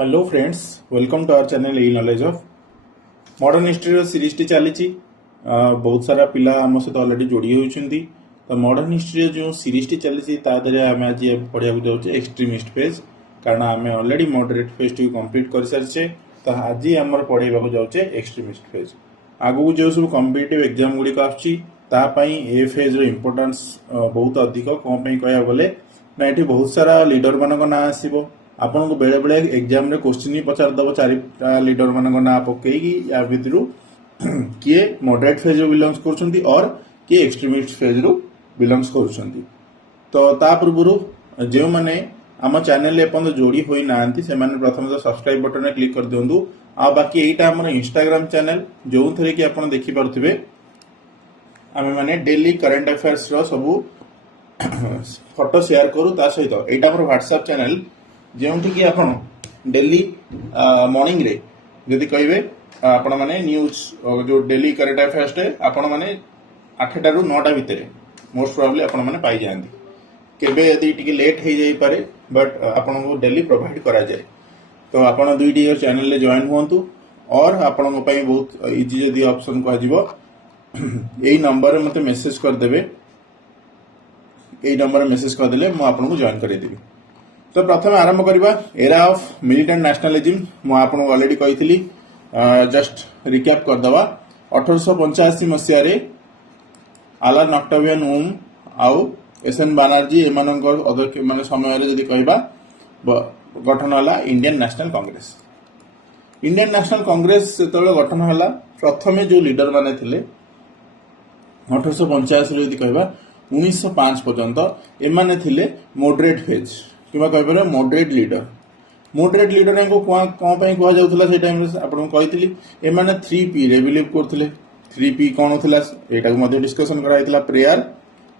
Hello friends, welcome to our channel a knowledge of modern history series टी चली। बहुत सारा पिला आम सहित ऑलरेडी जोड़ी होती। तो मॉडर्न हिस्ट्री जो सीरीज टी चली आम आज पढ़ा जाऊे एक्सट्रीमिस्ट फेज, कारण आम already moderate phase T complete कर सारी। तो आज आम पढ़ाइबा जाऊे एक्सट्रीमिस्ट फेज। आगू जो सब competitive exam गुड़िक A phase importance बहुत अधिक। कौन कह गले ना ये बहुत सारा लीडर मान ना आसो। आपन को बेले बेले एग्जाम रे क्वेश्चन ही पचार दब चारिटा लीडर मान ना पकईकी या भितर किए मॉडरेट फेज रू बिलंग्स कर और किए एक्सट्रीमिस्ट फेज रू बिलंग्स कर। तो ता पूर्व जो मैंने आम चैनल एपर्तंत जोड़ी होई नांती से माने प्रथम तो सब्सक्राइब बटन रे क्लिक कर दियंतु। आ बाकी एटा हमर इंस्टाग्राम चैनल जो थरे कि आपन देखि पारुथिबे आमे माने डेली करंट अफेयर्स रो सब फोटो शेयर करू। ता सहित एटा हमर व्हाट्सएप चैनल जो आप डेली मॉर्निंग रे जदि कहे आपण माने न्यूज जो डेली करंट अफेयर्स आपण माने 8टा रू 9टा भितर मोस्ट प्रोबेबली आपण माने पाई जांदी। केबे यदि टिके लेट हो जाई पारे बट आपण को डेली प्रोवाइड करा जाए। तो आपण दुईटी चैनल रे जॉइन हुंतु और आपण को पई बहुत इजी जदि ऑप्शन को आजिबो एई नंबर रे मते मेसेज कर देबे। एई नंबर रे मेसेज कर देले मु आपण को जॉइन करै देबी। तो प्रथम आरंभ करवा एरा ऑफ मिलिटेंट नेशनलिज्म। मु आपन ऑलरेडी कही जस्ट रिकैप करदवा। 1885 मसीह रे आलान ऑक्टावियन वुम आउ एसएन बनर्जी एमानकर माने समय रे जदी कहबा गठन होला Indian National Congress. Indian National Congress जेतले गठन होला प्रथमे जो लीडर माने थिले 1885 रे जदी कहबा 1905 पर्यंत एमाने थिले मॉडरेट फेज किंवा कह मॉडरेट लीडर। मॉडरेट लीडर को कौन कह जाउथला से टाइम रे आपन कहितली एमाने 3P रे बिलीव करथिले। 3P कौन होथिला एटा को मध्ये डिस्कशन कराइतला प्रेयर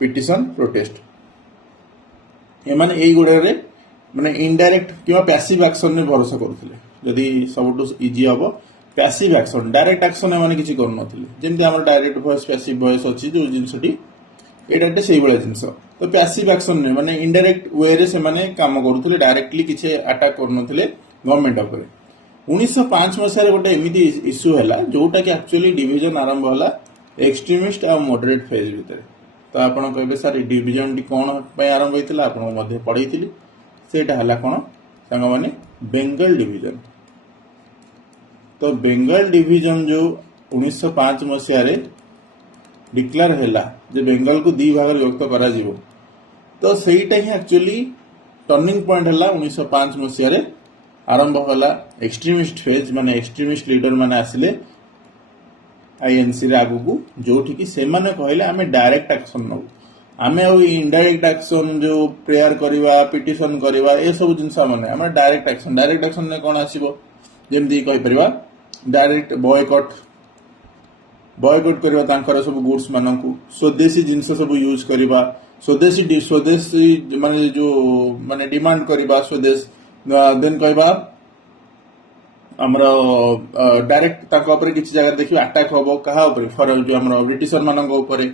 पिटिशन प्रोटेस्ट। एमाने एई गुडे रे माने इनडायरेक्ट किंवा पैसिव एक्शन ने भरोसा करथिले। जदी सबटु इजी हबो पैसिव एक्शन, डायरेक्ट एक्शन एमाने किछि कर नथिले। जेंति हमर डायरेक्ट वॉइस पैसिव वॉइस अछि जो जिंसटी एटा सेही बळे जिंस। तो पैसिव एक्शन ने माने इनडायरेक्ट वे रे से माने काम करूथले, डायरेक्टली किछि अटैक करनथिले गवर्नमेंट ऊपर। 1905 मसिया रे गोटे एमिति इश्यू हैला जोटा कि एक्चुअली डिवीजन आरंभ होला एक्सट्रीमिस्ट आ मॉडरेट फेज भितर। तो आपण कहबे सर डिवीजन टी कोन पय आरंभ होइतिला आपण मध्ये पढैतिली। सेटा हला कोन संग माने बेंगल डिवीजन। तो बेंगल डिवीजन जो 1905 मसिया रे डिक्लेयर हैला जे बेंगल को दी भाग विभक्त करा जिवो। तो सेटा ही एक्चुअली टर्निंग पॉइंट हैला 1905 मसिया रे आरंभ होला एक्सट्रीमिस्ट फेज। माने एक्सट्रीमिस्ट लीडर माने आसिले आईएनसी रे आगु को जोठी कि से माने कहले आमे डायरेक्ट एक्शन नौ आमे आ इनडायरेक्ट एक्शन जो प्रेयर करबा पिटिशन करबा ए सब जिंस माने आमे डायरेक्ट एक्शन ने कोन आसीबो जेमदी कहि परिबा डायरेक्ट बॉयकॉट करबा तांकर सब गुड्स मानकू स्वदेशी जिंस सब यूज करबा स्वदेशी माने जो माने डिमांड करबा स्वदेश देन कहबा हमरो डायरेक्ट ताको ऊपर किछि जगह देखिबा अटैक होबो कहा ऊपर फॉर जो हमरो ब्रिटिशर मानक ऊपर।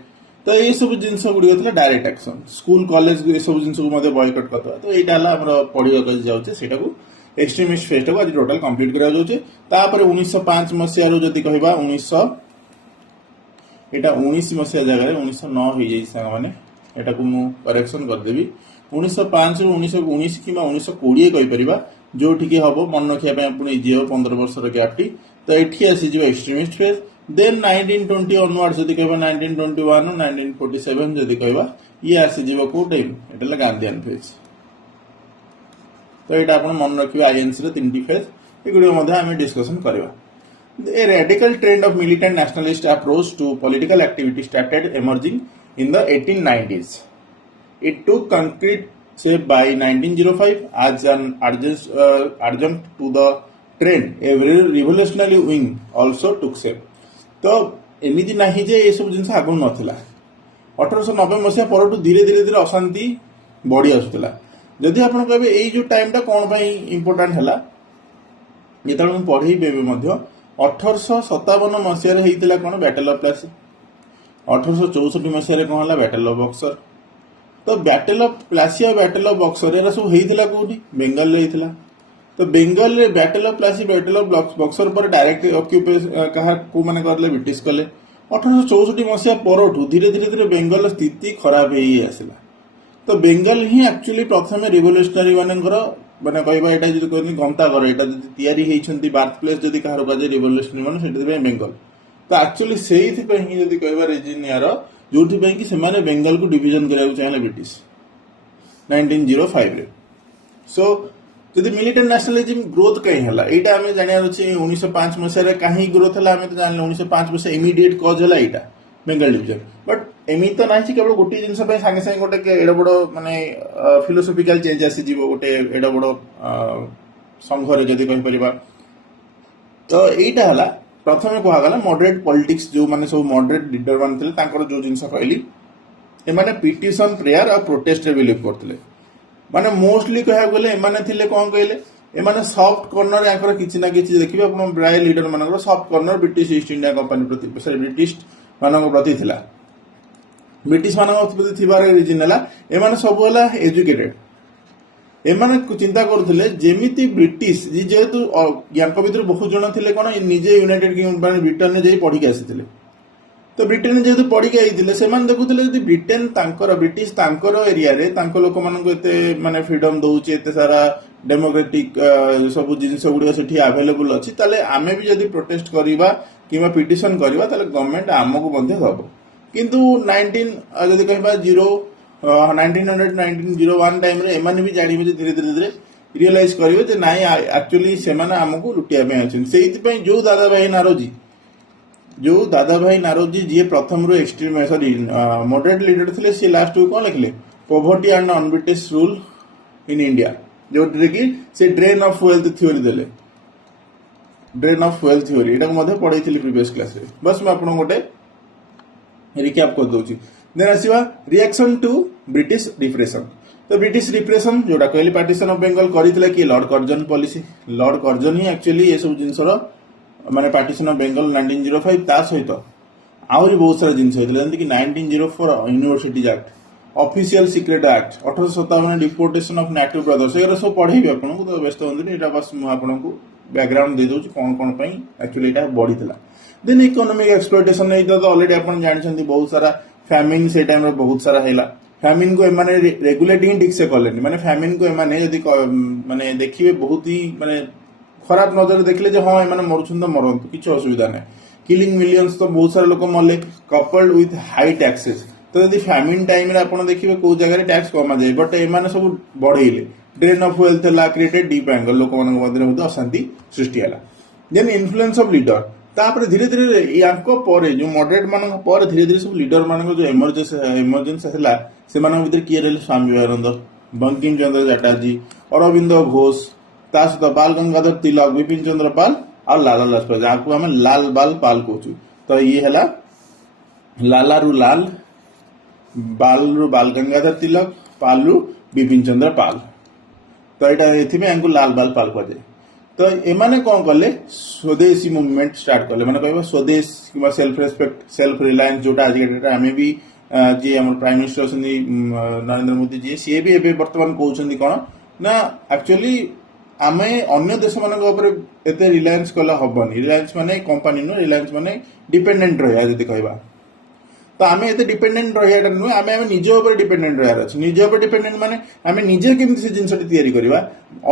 तो ये सब जिंस गुडी होतला डायरेक्ट एक्शन। स्कूल कॉलेज ये सब जिंस को मध्ये बॉयकॉट करतबा। तो एटा हला हमरो पढियो कर जाउचे सेटा को एक्सट्रीमिस्ट फेज को आज टोटल कंप्लीट करा जाउचे। तापर 1905 मसिया रो जति कहबा 19 मसिया जगह 1909 हो जाई संग माने एटा को मु करेक्शन कर देबी। 1905 रो 1919 किबा 1920 कहि परिबा जो ठीक हबो मन रखिया पे आपण इजी हो 15 वर्ष रो गैप टी। तो एठी आसी जिवो एक्सट्रीमिस्ट फेज। देन 1920 ऑनवर्ड्स जदी कहबा 1921 1947 जदी कहबा ये आसी जिवो को टाइम एटा गांधीयन फेज। तो एटा आपण मन रखिबा आईएनसी रो 3टी फेज एगुडी मध्ये हम डिस्कशन करबा। A radical trend of militant nationalist approach to political activity started emerging in the 1890s. It took concrete shape by 1905 as an adjunct to the trend. A revolutionary wing also took shape. तो एमिति नाही जे ए सब जिंस आगु नथिला। 1890 मसिया परटू धीरे धीरे अशांति बढ़ी आसुतला। जदि आपण कहबे एई जो टाइम टा कोन पई इंपोर्टेंट हला जेतल हम पढेइबे मध्ये 1857 मसिया रे हेइतिला कोन बैटल ऑफ प्लासी। 1864 मसिया रे कोन हला बैटल ऑफ बक्सर। तो बैटल ऑफ प्लासी और बैटल ऑफ बक्सर एरा सब हेइतिला कोठी बेंगल रे हेइतिला। तो बेंगल रे battle of Plassey battle of Buxar पर डायरेक्ट ऑक्युपेशन कहा को माने करले ब्रिटिश कले 1864 मसीहा परठू धीरे धीरे धीरे बेंगल स्थिति खराब ही आसला तो बेंगल ही एक्चुअली प्रथम रिवोल्यूशनरी मानकर माने कहबा एटा जदि कहनी घंटा घर एटा जदि तयारी हेइछंती बार्थ प्लेस जदि कहार काजे रिवोल्यूशनरी माने सेति पे बेंगल तो एक्चुअली सेही पे ही जदि कहबा रीजन यार जोथि पे कि सेमाने बेंगल को डिवीजन करा चाहले ब्रिटिश 1905 रे सो जदि मिलिटेंट नेशनलिज्म ग्रोथ कहीं हला एटा हमें जानिया अछि 1905 मसिया रे काहे ग्रोथ हला हमें तो जानले 1905 मसिया इमीडिएट कॉज हला एटा बेंगल डिवीजन बट एमी तो नाही केवल गोटे जिनस पे संगे संगे गोटे एडा बड़ माने फिलोसॉफिकल चेंज आसी जीवो गोटे एडा बड़ संघरे जदि कहि परिबा तो एटा हला प्रथमे कहा गला मॉडरेट पॉलिटिक्स जो माने सब मॉडरेट लीडर मान थिले तांकर जो जिनस कहली ए माने पिटिशन प्रेयर और प्रोटेस्ट रे बिलीव करथिले माने मोस्टली कहा गले ए माने थिले कोन कहले ए माने सॉफ्ट कॉर्नर याकर किछि ना किछि देखिबे अपन ब्राय लीडर मानकर soft corner British east India company प्रति सॉरी ब्रिटिश मानक प्रति थिला ब्रिटिश मानक प्रति थिबार रीजन हला ए माने सब हला एजुकेटेड ए माने चिंता करथिले जेमिति ब्रिटिश जेहेतु यांक भीतर बहुत जण थिले कोन निजे यूनाइटेड किंगडम ब्रिटेन ने जाई पढी के आसीथिले तो ब्रिटेन जेहेतु पढ़ी के आईथिले सेमान देखुथिले जदि ब्रिटेन तांकर ब्रिटिश तांकर एरिया रे तांको लोक मानको एते माने फ्रीडम दउची एते सारा डेमोक्रेटिक सब जिंस गुडी सेठी अवेलेबल अछि ताले आमे भी जदि प्रोटेस्ट करिबा किबा पिटिशन करिबा ताले गवर्नमेंट हमको बंधे दबो किंतु 19 जदि कहबा 1901 टाइम रे एमाने भी जानिबे जे धीरे धीरे धीरे रियलाइज करिवे जे नाइ एक्चुअली सेमाने हमको लुटिया पे अछि सेहित पई जो दादा भाई नारोजी जी प्रथम रो एक्सट्रीम सॉरी मॉडरेट लीडर थे सी लास्ट को कौन लिखले poverty and non British rule in India जो कि से ड्रेन ऑफ वेल्थ थ्योरी देले ड्रेन ऑफ वेल्थ थ्योरी एटा मध्ये पढाइथिली प्रीवियस क्लास रे बस मैं आपन गोटे रिकैप कर दोची देन आसीबा रिएक्शन टू ब्रिटिश डिप्रेशन तो ब्रिटिश डिप्रेशन जोटा कहली पार्टीशन ऑफ बंगाल करितला कि Lord Curzon policy Lord Curzon ही एक्चुअली ये सब जिंसर माने पार्टीशन ऑफ बंगाल 1905 ता सहित आउरी बहुत सारा जिंस होइतले जंती कि 1904 universities act official secret act 1857 deportation of native brothers era सब पढेबी आपन को तो व्यस्त होंदी एटा बस मु आपन को बैकग्राउंड दे दोची कोन कोन पई एक्चुअली एटा बढीतला देन इकोनॉमिक एक्सप्लॉयटेशन एटा तो ऑलरेडी आपन जानछंती बहुत सारा फैमिन से टाइम रे बहुत सारा हैला फैमिन को माने रेगुलेटिंग ठीक से करलेनी माने फैमिन को माने यदि माने देखिबे बहुत ही माने खराब नजर देखले जे हां एमाने मरुछन तो मरंतु किछ असुविधा नै किलिंग मिलियंस तो बहुत सारा लोक मरले कपल्ड विथ हाई टैक्सेस तो यदि फैमिन टाइम रे आपण देखिबे को जगह रे टैक्स कमा जाय बट एमाने सब बढ़ेइले ड्रेन ऑफ वेल्थ ला क्रिएटेड डीप एंगल लोक मानक मध्य रे अशांति सृष्टि हला देन इन्फ्लुएंस ऑफ लीडर तापर धीरे धीरे याको परे जो मॉडरेट मानक पर धीरे धीरे सब लीडर मानक जो इमर्जेंस हला से मानक भीतर किए रहले स्वामी विवेकानंद बंकिम चंद्र चटर्जी अरविंद घोष तासत बाल गंगाधर तिलक विपिन चंद्र पाल और लाला लाजपत जाको हम लाल बाल पाल कहू तो ये हला लाला रु लाल बाल रु बाल गंगाधर तिलक पाल रु विपिन चंद्र पाल तो एटा एथि में हमको लाल बाल पाल कह जाए तो एमाने कौन कले स्वदेशी मूवमेंट स्टार्ट कले माने कहबा स्वदेश किबा सेल्फ रेस्पेक्ट सेल्फ रिलायंस जोटा आज के डेटा हमें भी जे हमर प्राइम मिनिस्टर अछनी नरेंद्र मोदी जी सी भी एबे वर्तमान कहउछंदी कोन ना एक्चुअली आमे अन्य देश मान एते रिलायंस कला हबनी रिलायंस माने कंपनी नो रिलायंस माने डिपेंडेंट रहा जदि कहबा तो आमे एते डिपेंडेंट रहियाटा नु आमे निजे ऊपर डिपेंडेंट रहियार अछि निजे ऊपर डिपेंडेंट माने आमे निजे केमि से जिंसटी तयारी करबा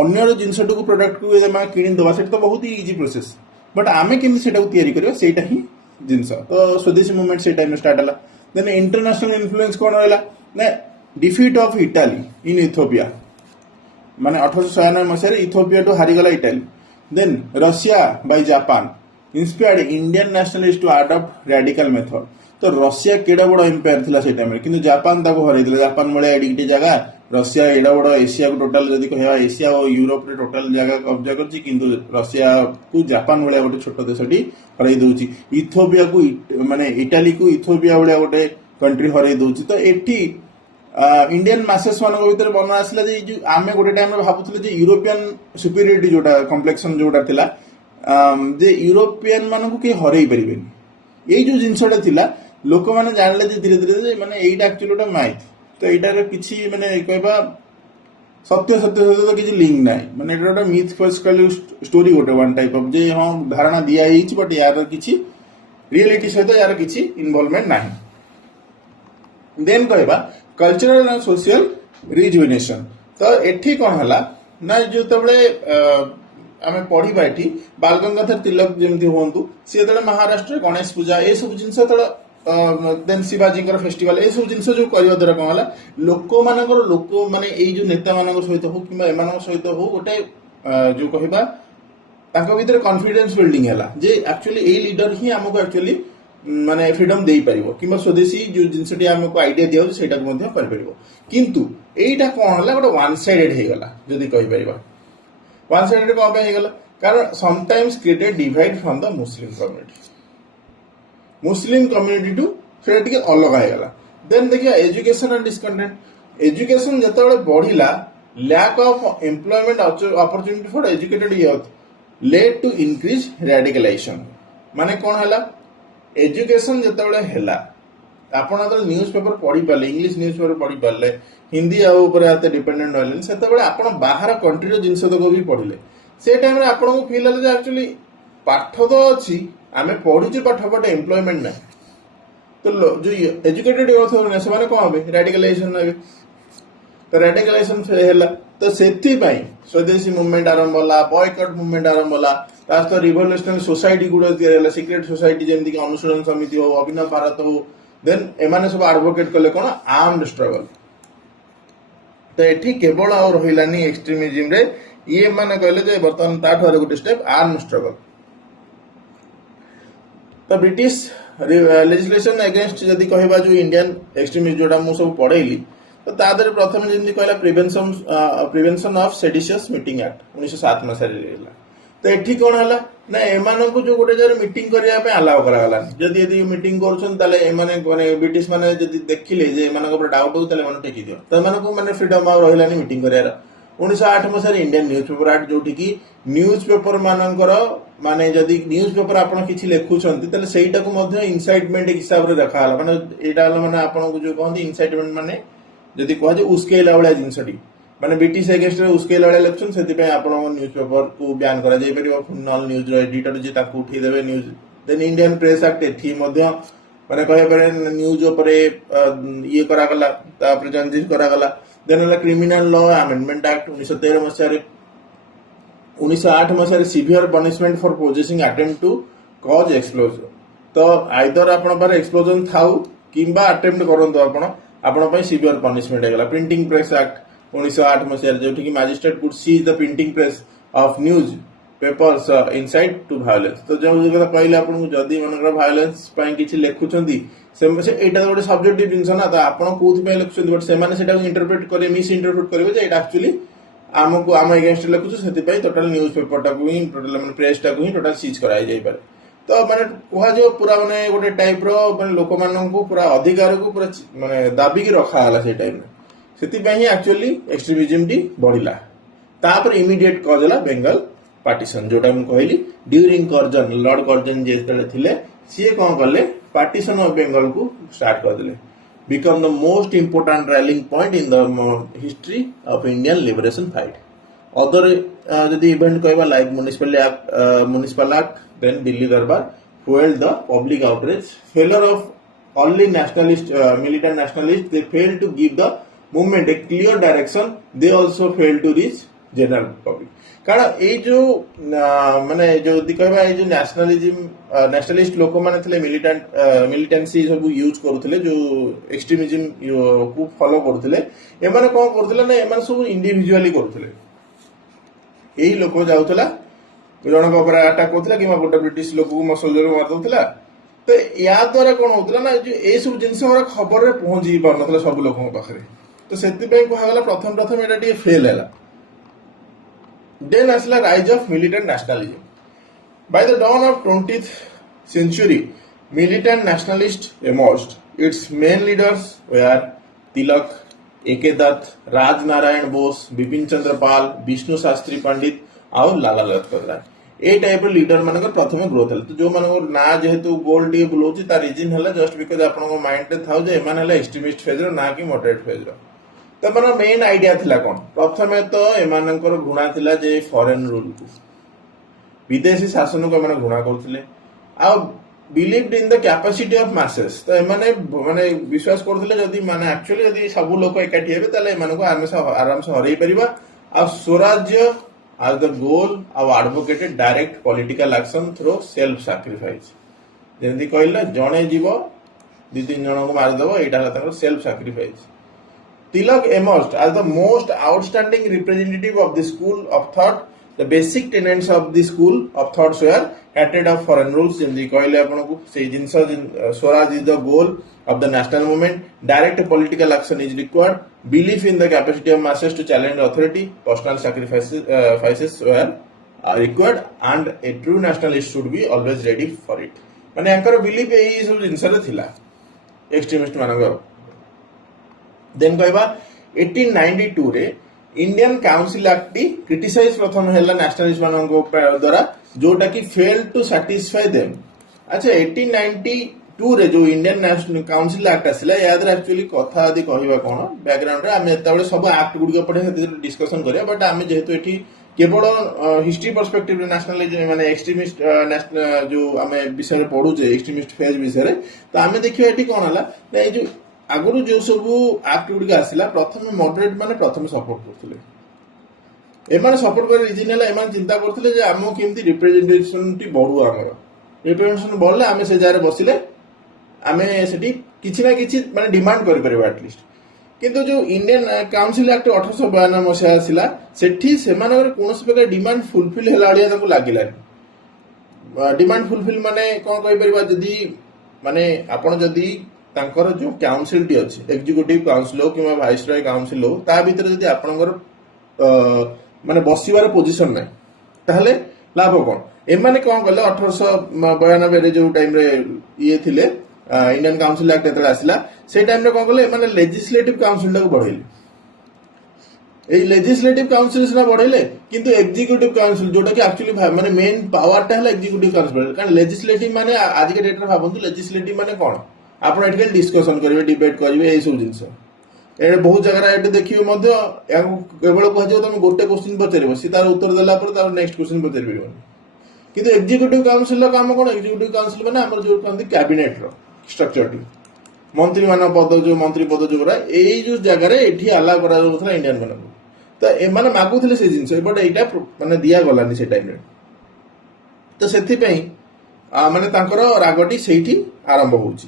अन्य रो जिंसटू को प्रोडक्ट को जमा किनि दवा सेट तो बहुत ही इजी प्रोसेस बट आमे केमि सेटा को तयारी करबा सेटा ही जिंस तो स्वदेशी मूवमेंट से टाइम स्टार्ट हला देन इंटरनेशनल इन्फ्लुएंस कोन रहला ना defeat of Italy in Ethiopia माने 1896 मसिया रे इथियोपिया तो हारी गला Italy then Russia by Japan inspired Indian nationalist to adopt radical method तो रशिया केडा बड़ एम्पायर थिला से टाइम रे किंतु जापान ताको हरैदिले जापान मळे एडिगटी जगह रशिया एडा बड़ एशिया को टोटल जदी कहबा एशिया और यूरोप रे टोटल जगह कब्जा करची किंतु रशिया को जापान मळे गोटे छोट देशटी हरै दउची इथियोपिया को माने इटाली को इथियोपिया बळे गोटे कंट्री हरै दउची तो एठी इंडियन मासेस मान भीतर बन आसला जे आमे गोटे टाइम रे भाबुथले जे यूरोपियन सुपीरियरिटी जोटा कॉम्प्लेक्सन जोटा थिला जे यूरोपियन मान को के हरै परिबेनी एई जो जिंसटा थिला लोक माने जानले जे धीरे धीरे माने एइटा एक्चुअली ओटा माइथ तो एइटार किछि माने कहबा सत्य सत्य सहित तो किसी लिंक ना माने एटा गोटे मिथोलॉजिकल स्टोरी गोटे वन टाइप ऑफ जे हां धारणा दिया हिच बट यार किसी रियलिटी सहित यार किसी इन्वॉल्वमेंट नाही देन कहबा कल्चरल एंड सोशल रिजुविनेशन तो एठी कोन हला ना जो तबले आमे पढ़िबा एठी बाल गंगाधर तिलक जेमती होंतु से तले महाराष्ट्र गणेश पूजा ए सब जिंस तले देन शिवाजी फेस्टिवल ए सब जिनस जो करिया द्वारा कौन है लोक मानकर लोक माने ए जो नेता मान सहित हो कि एमान सहित हो गोटे जो कहबा तांको भीतर कॉन्फिडेंस बिल्डिंग है जे एक्चुअली ए लीडर ही हमको एक्चुअली माने फ्रीडम देई परिबो कि स्वदेशी जो जिनसटी हमको आइडिया दियो सेटा को मध्य कर परिबो किंतु एटा कोन हला गोटे वन साइडेड हे गला जदी कहि परिबा वन साइडेड कोन पे हे गला कारण sometimes created divide from the Muslim community टू से टिके अलग हे गला देन देखिया एजुकेशन एंड डिसकंटेंट एजुकेशन जतबे बढ़िला lack of employment opportunity for educated youth led to increase radicalisation माने कोन हला एजुकेशन जतबे हेला आपण तो न्यूज पेपर पढ़ी पाले इंग्लिश न्यूज पेपर पढ़ी पाले हिंदी आते डिपेंडेंट होले सेतबे आपण बाहर कंट्री रो जिंस तक भी पढ़िले से टाइम रे आपण को फील हले एक्चुअली पाठ तो अछि आमे पढ़ी पाठ बट एम्प्लॉयमेंट ना तो जो एजुकेटेड यूथ होने से माने कोन होबे रेडिकलाइजेशन हेबे तो रेडिकलाइजेशन हेला तो सेति पई स्वदेशी मूवमेंट आरंभ होला बॉयकॉट मूवमेंट आरंभ होला राष्ट्र रिवोल्यूशनरी सोसाइटी गुड दिया सीक्रेट सोसाइटी जेमती कि अनुशीलन समिति हो अभिनव भारत हो देन एमाने सब एडवोकेट कले कोन आर्म्ड स्ट्रगल तो एठी केवल आ रहिलानी एक्सट्रीमिज्म रे ये माने कहले जे वर्तमान ताठर गोटे स्टेप आर्म्ड स्ट्रगल तो ब्रिटिश लेजिस्लेशन अगेंस्ट जदी कहबा जो इंडियन एक्सट्रीमिज्म जोडा मु सब पढैली तो तादर प्रथम जेमती कहला prevention of seditious meeting act 1907 मसिया रे तो एठी कोन हला ना एमान को जो गोटे जरे मीटिंग करिया पे अलाउ करा गला जदी यदि मीटिंग करछन ताले एमाने माने ब्रिटिश माने जदी देखिले जे एमान को डाउट हो ताले मन टेकी दियो त एमान को माने फ्रीडम आ रहिलानी मीटिंग करिया 1908 मसिया इंडियन न्यूज़पेपर एक्ट जोठी की न्यूज़पेपर मानकर माने जदी न्यूज़पेपर आपण किछि लेखुछंती ताले सेईटा को मध्ये इनसाइटमेंट हिसाब रे रखा हला माने एटा माने आपण को जो कहंती इनसाइटमेंट माने जदी कह जे उसकेला वाला जिंसटी माने ब्रिटिश अगेंस्ट रे उसकेला वाला इलेक्शन सेति पे आपण न्यूज़पेपर को बैन करा जाय परिबो नॉन न्यूज़ रो एडिटर जे ताकू उठी देबे news then Indian press act एथि मध्ये माने कहे परे न्यूज़ ऊपर ये करा गला तापर चेंजेस करा गला देन हला क्रिमिनल लॉ अमेंडमेंट एक्ट 1913 मसिया रे 1908 मसिया रे severe punishment for possessing attempt to cause explosion तो आइदर आपण पर एक्सप्लोजन थाउ किंबा अटेम्प्ट करंतो आपण पई सीवियर पनिशमेंट हेगला प्रिंटिंग प्रेस एक्ट 1908 मसिया जो कि magistrate could seize the printing press of newspapers incite to violence तो जो जगह कहले आपन जदी मनकर वायलेंस पई किछि लेखुचंदी से एटा गोटे सब्जेक्टिव जिंस ना तो आपण कोथि पे लेखुचंदी बट से माने सेटा इंटरप्रेट करे मिस इंटरप्रेट करबे जे एटा एक्चुअली हमको आम अगेंस्ट लेखुछु सेति पई टोटल न्यूज पेपर टा को ही टोटल माने प्रेस टा को ही टोटल सीज कराई जाई पारे तो माने कोहा जो पूरा माने गोटे टाइप रो माने लोक मानन को पूरा अधिकार को पूरा माने दाबी की रखा हला से टाइम में सेति पई ही एक्चुअली एक्सट्रीमिज्म डी बढ़िला तापर इमीडिएट कॉज हला बेंगल पार्टीशन जोटा हम कहली ड्यूरिंग कर्जन लॉर्ड कर्जन जे तले थिले सी कोन करले पार्टीशन ऑफ बेंगल को स्टार्ट कर दिले become the most important rallying point in the history of Indian liberation fight other जदी इवेंट कहबा like municipal act then Delhi Durbar fueled the public outrage failure of only nationalist militant nationalists they failed to give the movement a clear direction they also failed to reach general public कारण ए जो माने जो कहबा ए जो nationalist लोक माने थिले militancy सब यूज करूथिले जो एक्सट्रीमिज्म को फॉलो करूथिले ए माने कोन करूथिले ना ए माने सब इंडिविजुअली करूथिले एही लोक जाउथला जन को ऊपर अटैक करथिला कि गोटे ब्रिटिश लोक को मसलजर मार दउथिला तो या द्वारा कोन होतला ना जो ए सब जिंस हमरा खबर रे पहुंची पार नथला सब लोकन पाखरे तो सेति पे को हगला प्रथम एटा टी फेल हैला देन असला rise of militant nationalism by the dawn of 20th century militant nationalists emerged its main leaders were Tilak AK Dutt Raj Narayan Bose Bipin Chandra Pal Vishnu Shastri Pandit और लाला लजपत राय ए type leader मानकर प्रथम growth है तो जो मानकर ना जेहेतु गोल T बुलाउची ता रीजन हला जस्ट बिकॉज़ आपन को माइंड रे थाउ जे एमान हला एक्सट्रीमिस्ट फेज रो ना कि मॉडरेट फेज रो तो मन मेन आइडिया थिला कौन प्रथमे तो एमानकर घृणा थिला जे फॉरेन रूल को विदेशी शासन को एमाने घृणा करथिले आ believed in the capacity of masses तो एमाने माने विश्वास करथिले जदी माने एक्चुअली जदी सब लोक एकाठी हेबे ताले एमानको आराम से हरई परिबा आ स्वराज्य as the goal of advocated direct political action through self sacrifice जेमती कहला जणे जीव दि तीन जन को मार दबो एटा हला ताकर self sacrifice Tilak emerged as the most outstanding representative of the school of thought the basic tenets of the school of thoughts were hatred of foreign rules जेमती कहले आपन को से जिंस Swaraj is the goal of the national movement direct political action is required belief in the capacity of masses to challenge authority personal sacrifices were required and a true nationalist should be always ready for it माने anchor belief एई सब जिंस रे थिला extremist मानकर then कहबा 1892 रे Indian council act टी criticise प्रथम हैला नेशनलिस्ट मानको द्वारा जोटा कि फेल टू सैटिस्फाई देम अच्छा 1892 रे जो इंडियन नेशनल काउंसिल एक्ट आसिला याद एक्चुअली कथा आदि कहबा कोन बैकग्राउंड रे आमे एताबळे सब एक्ट गुडी पढे डिस्कशन करिया बट आमे जेहेतु एठी केवल हिस्ट्री पर्सपेक्टिव रे नेशनलिज्म माने एक्सट्रीमिस्ट नेशनल जो आमे विषय रे पढु जे एक्सट्रीमिस्ट फेज विषय रे तो आमे देखियो एठी कोन हला ना ए जो आगुरु जो सब एक्ट गुडी आसिला प्रथम मॉडरेट माने प्रथम सपोर्ट करथिले एमाने सपोर्ट करे रीजन हला एमाने चिंता करथिले जे आमो केमती रिप्रेजेंटेशन टी बढु हमर रिप्रेजेंटेशन बढ़ले आमे से जारे बसिले आमे सेठी किछि ना किछि माने डिमांड करि परबा एटलीस्ट किंतु जो इंडियन काउंसिल एक्ट 1892 मसिया आसिला सेठी सेमानकर कोनोस प्रकार डिमांड फुलफिल हैला आलिया ताको लागिला डिमांड फुलफिल माने कोन कहि परबा जदी माने आपण जदी तांकर जो काउंसिल टी अछि एग्जीक्यूटिव काउंसिल हो किबा वाइसरॉय काउंसिल हो ता भीतर जदी आपनकर माने बसिबार पोजीशन नै ताहले लाभ कोन एमाने कोन करले 1892 रे जो टाइम रे ये थिले इंडियन काउंसिल एक्ट एतले आसिला से टाइम रे कोन करले माने लेजिस्लेटिव काउंसिल को बढ़ाइले ए लेजिस्लेटिव काउंसिल से बढ़ाइले किंतु एग्जीक्यूटिव काउंसिल जोटा कि एक्चुअली माने मेन पावर टा हला एग्जीक्यूटिव काउंसिल कारण लेजिस्लेटिव माने आज के डेट रे भाबंतु लेजिस्लेटिव माने कोन आपण एटिकल डिस्कशन करिवे डिबेट करिवे ए सब जिंस ए बहुत जगह एटे देखियो मध्य केवल कह जे तुम गोटे क्वेश्चन पचरिबो सी तार उत्तर देला पर तार नेक्स्ट क्वेश्चन पचरिबो किंतु एग्जीक्यूटिव काउंसिल रो काम कोन एग्जीक्यूटिव काउंसिल माने हमर जो कहंती कैबिनेट रो स्ट्रक्चर टी मंत्री मान पद जो मंत्री पद जो एई जो जगह रे एठी अलाउ करा जोथला इंडियन मान तो ए माने मागुथिले से जिंस बट एटा माने दिया गलानी से टाइम रे तो सेथि पई माने तांकर रागटी सेठी आरंभ होउची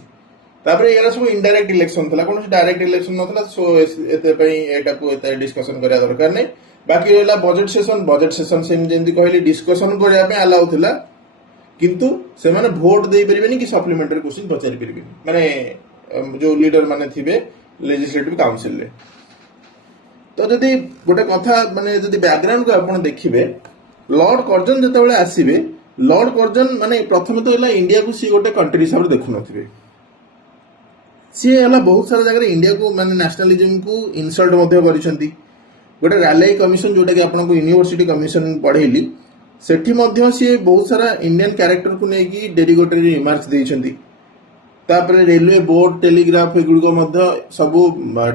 तापरे एरा सब इनडायरेक्ट इलेक्शन थला कोन डायरेक्ट इलेक्शन नथला सो एते पई एटा को एते डिस्कशन करिया दरकार नै बाकी रहला बजेट सेशन से जेंति कहली डिस्कशन करिया पे अलाउ थला किंतु से माने वोट दे परिबेनी कि सप्लीमेंटरी क्वेश्चन पचारि परिबेनी माने जो लीडर माने थिबे लेजिस्लेटिव काउंसिल रे तो जदी गोटे कथा माने जदी बैकग्राउंड को आपण देखिबे लॉर्ड कर्जन जते बेले आसीबे लॉर्ड कर्जन माने प्रथम तो हला इंडिया को सी गोटे कंट्री हिसाब देखु नथिबे सी हला बहुत सारा जगह इंडिया को माने नेशनलिज्म को इंसल्ट मध्ये करिसंती गोटे रैली कमिशन जोटा कि आपन को यूनिवर्सिटी कमिशन पढेली सेठी मध्ये सी बहुत सारा इंडियन कैरेक्टर को नै कि डेरिगेटरी रिमार्क्स देइछंती तापर रेलवे बोर्ड टेलीग्राफ एगुडको मध्ये सब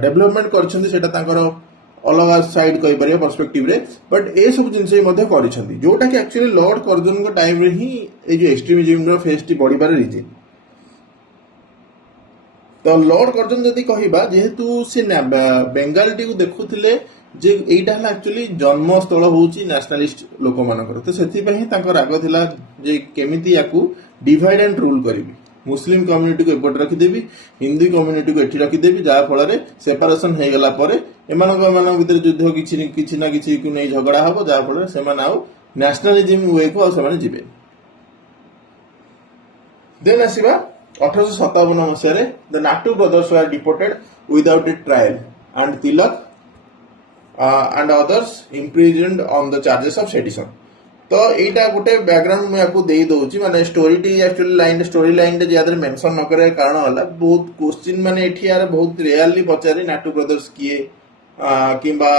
डेवलपमेंट करछंती सेटा तांकर अलग साइड कहि परिया पर्सपेक्टिव रे बट ए सब जिंस मध्ये करिसंती जोटा कि एक्चुअली लॉर्ड कर्जन को टाइम रे ही ए जो एक्सट्रीमिज्म रो फेस टी बडी बार रीजन तो लॉर्ड कर्जन जदी कहिबा जेहेतु से बेंगाल टी को देखुथिले जे एटा हला एक्चुअली जन्मस्थल होउची नेशनलिस्ट लोक मानकर तो सेति पई तांकर राग थिला जे केमिति याकू डिवाइड एंड रूल करिवि मुस्लिम कम्युनिटी को एपट रखि देबी हिंदू कम्युनिटी को एठी रखि देबी जा फल रे सेपरेशन हे गेला परे एमानक भीतर युद्ध किछि ना किछि को नै झगड़ा हबो जा फल रे सेमान आउ नेशनलिज्म वे को सेमान जिबे देन आसीबा 1857 मसिया रे the Naatu brothers were deported without A trial and Tilak and others imprisoned on the charges of sedition तो एटा गोटे बैकग्राउंड में आपको देई दोची माने स्टोरी टी एक्चुअली स्टोरी लाइन जे यादर मेंशन न करे कारण होला बहुत क्वेश्चन माने एठी यार बहुत रियली पचारे नाटू ब्रदर्स किए किबा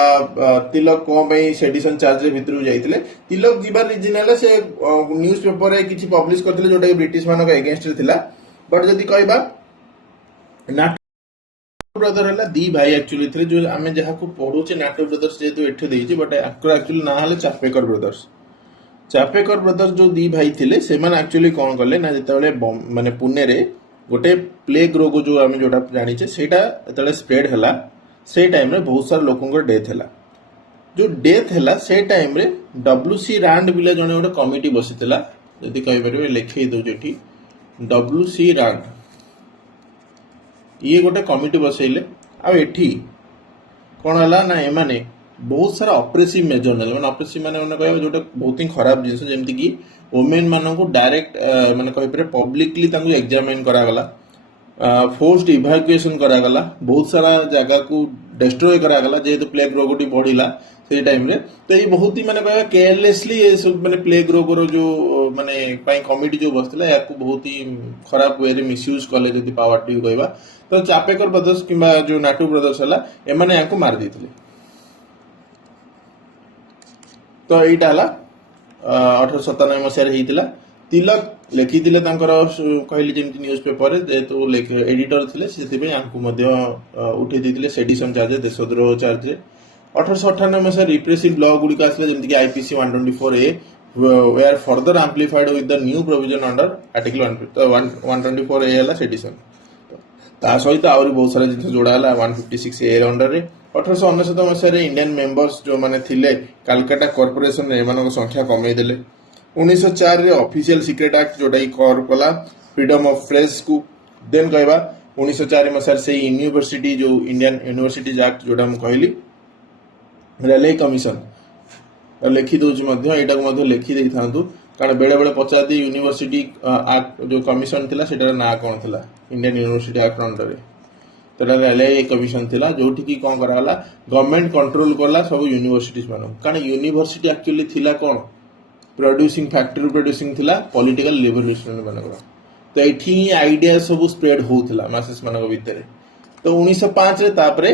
तिलक को में सेडिशन चार्ज रे भितरु जाइतिले तिलक जीवा रीजन हला से न्यूज़ पेपर रे किछि पब्लिश करथिले जोटा ब्रिटिश मानक अगेंस्ट रे थिला बट जदी कहबा ब्रदर है दी भाई एक्चुअली थे जो आम जहाँ को पढ़ुचे नाटो ब्रदर्स जेहेतु एठे देइछि बट एक्चुअली ना हेले चापेकर ब्रदर्स। चापेकर ब्रदर्स जो दी भाई थे से एक्चुअली कौन कले ना जिते माने पुणे रे गोटे प्लेग रोग जो आम जोटा जानीचे सेटा स्प्रेड है से टाइम रे बहुत सारा लोक डेथ है जो डेथ है से टाइम रे WC रांड बिला जने गोटे कमिटी बसीला जदि कहीपर लिखे दौर WC रांड ये गोटे कमिटी बसैले आठी कौन है ना एमाने बहुत सारा ऑपरेसिव मेजर ने मैंने ऑपरेसिव माने कह जो बहुत ही खराब जिनस जमती कि वोमेन मान को डायरेक्ट माने कहीपर पब्लिकली एग्जामिन करागला फोर्स्ड इवाक्युएसन करागला बहुत सारा जगह को डिस्ट्रॉय करागला जेहेतु प्लेग रोगटी बढ़िला से टाइम रे तो ये बहुत ही माने कह केयरलेसली ये सब माने प्लेग रोगर जो माने कमिटी जो बसला या बहुत ही खराब वे मिसयूज कले जदि पावर टी कहवा तो चापेकर ब्रदर्स किंबा जो नाटू ब्रदर्स है एमाने याको मार देथिले। तो यहीटा है 1897 मसीह तिलक लिखिले कहली जमी न्यूज पेपर जेहेतु एडिटर थे से उठे देते सेडिशन चार्ज देशद्रोह चार्ज 1898 मसीह रिप्रेसिव लॉ गुड़िक आसला जमीक IPC 124A were further amplified with the new provision under article 124A है सेडिशन ता सहित आहरी बहुत सारा जिन जोड़ा है 156A अंडर रे 1899 मसीह इंडियन मेंबर्स जो माने थिले कालकाटा कॉर्पोरेशन एमान संख्या कमे देले 1904 रे ऑफिशियल सीक्रेट एक्ट जोटा कर कला फ्रीडम ऑफ प्रेस को देन कहवा 1904 मसीह से यूनिवर्सिटी जो इंडियन यूनिवर्सिटीज एक्ट जोटा मु कहली रेलवे कमिशन लिखि दौर लिखि दे था कारण बेले बेले पचारती यूनिवर्सिटी एक्ट जो कमिशन थिला सेटार ना कौन थिला इंडियन यूनिवर्सिटी एक्ट अंडर रे तो रेलवे कमिशन थिला जोठी की कौन कराला गवर्नमेंट कंट्रोल करला सब यूनिवर्सिटीज मान कारण यूनिवर्सिटी एक्चुअली थिला कौन प्रोड्यूसिंग फैक्ट्री प्रोड्यूसिंग थिला पॉलिटिकल लिबरेशन मानक तो ये आइडिया सब स्प्रेड होता मासेस मान भितर तो 1905 रे तापरे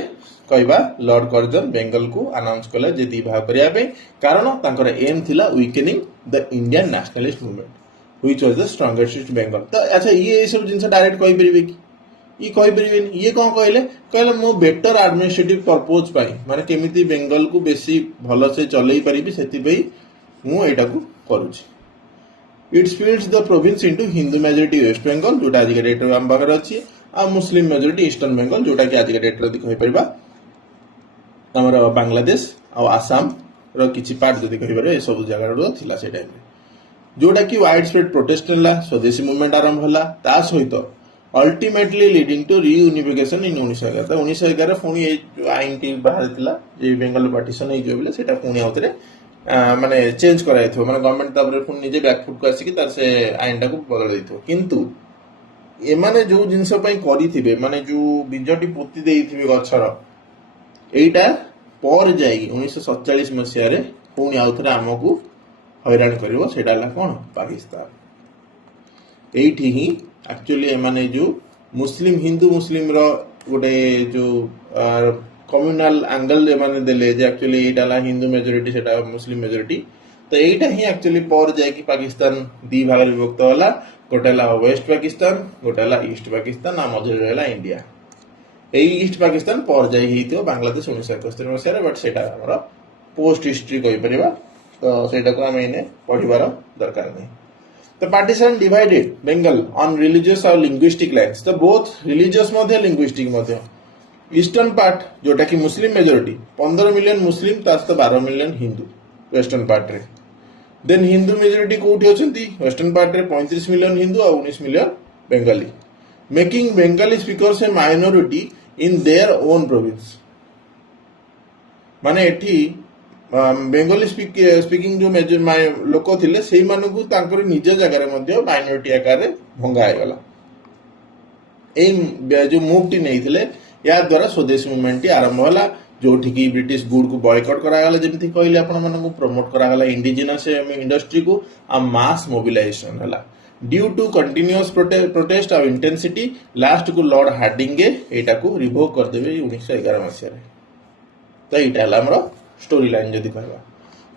कहवा लॉर्ड कर्जन बेंगल को अनाउंस कले जे दी भाग करिया पे कारण तांकर एम थिला weakening the Indian nationalist movement which was the strongest Bengal. तो अच्छा ये सब जिनस डायरेक्ट कहि परिबे कि ये कहि परिबेनी ये कोन कहले मो बेटर एडमिनिस्ट्रेटिव पर्पस पाई माने केमिति बेंगल को बेसी भलो से चलै परिबी सेति पई मु एटा को करूची। It splits the province into Hindu majority west Bengal जोटा आज के डेट रे हम बाहर अछि आ मुस्लिम मेजॉरिटी ईस्टर्न बेंगल जोटा कि आज के डेट रे कहि परबा हमर बांग्लादेश आ आसाम रो किछि पार्ट जदि कहि परबा ए सब जगह रो थिला से टाइम रे जोटा कि वाइड स्प्रेड प्रोटेस्ट हला स्वदेशी मूवमेंट आरंभ हला ता सहित अल्टीमेटली लीडिंग टू रीयूनिफिकेशन इन 1911 तो 1911 पुणी जो आईन टी बाहर थिला जे बेंगल पार्टीशन हे जो बेले सेटा पुणी आउतरे माने चेंज कराई थो माने गवर्नमेंट तापर पुणी निजे बैकफुट को आसी तार से आईन टा को बदल दैथो किंतु एमाने जो जिंस पई करिथिबे माने जो बिजटी पोती देइथिबे गछर एटा पर जाई 1947 मसिया रे पुणी आउथरे हमकु हैरान करबो सेटा ला कोन पाकिस्तान एठी ही एक्चुअली एमाने जो मुस्लिम हिंदू मुस्लिम रो गोटे जो कम्युनल एंगल एमाने देले जे एक्चुअली एटा ला हिंदू मेजॉरिटी सेटा मुस्लिम मेजॉरिटी तो एटा ही एक्चुअली पर जाय कि पाकिस्तान दी भाग रे विभक्त होला गोटे ला वेस्ट पाकिस्तान गोटे ला ईस्ट पाकिस्तान आ मझे रहला इंडिया ए ईस्ट पाकिस्तान पर जाय हितो बांग्लादेश 1971 मसिया बट सेटा हमर पोस्ट हिस्ट्री कहि परिबा तो सेटा को हम इने पढिबार दरकार नै। तो partition divided Bengal on religious और लिंग्विस्टिक लाइन्स तो बोथ रिलीजियस मध्य लिंग्विस्टिक मध्य ईस्टर्न पार्ट जोटा कि मुस्लिम मेजॉरिटी 15 मिलियन मुस्लिम तास्त 12 मिलियन हिंदू वेस्टर्न पार्ट रे देन हिंदू मेजॉरिटी कोठी अछंती वेस्टर्न पार्ट रे 35 मिलियन हिंदू और 19 million Bengali making Bengali speakers A minority in their own province माने एठी बेंगली स्पीकिंग जो मेजर लोक थिले सेही मानकु तांकर निज जगह रे मध्य माइनॉरिटी आकार रे भंगा आइगला ए जो मूव टी नै थिले या द्वारा स्वदेशी मूवमेंट आरंभ होला जोठी की ब्रिटिश गुड को बॉयकॉट करागला जेमति कहले आपण मानकु प्रमोट करागला इंडिजिनस इंडस्ट्री को आ मास मोबिलाइजेशन हला ड्यू टू कंटिन्यूअस प्रोटेस्ट और इंटेंसिटी लास्ट को लॉर्ड हार्डिंगे एटा को रिवोक कर देबे 1911 मसिया रे तो एटा हला हमरो स्टोरी लाइन जदी कहबा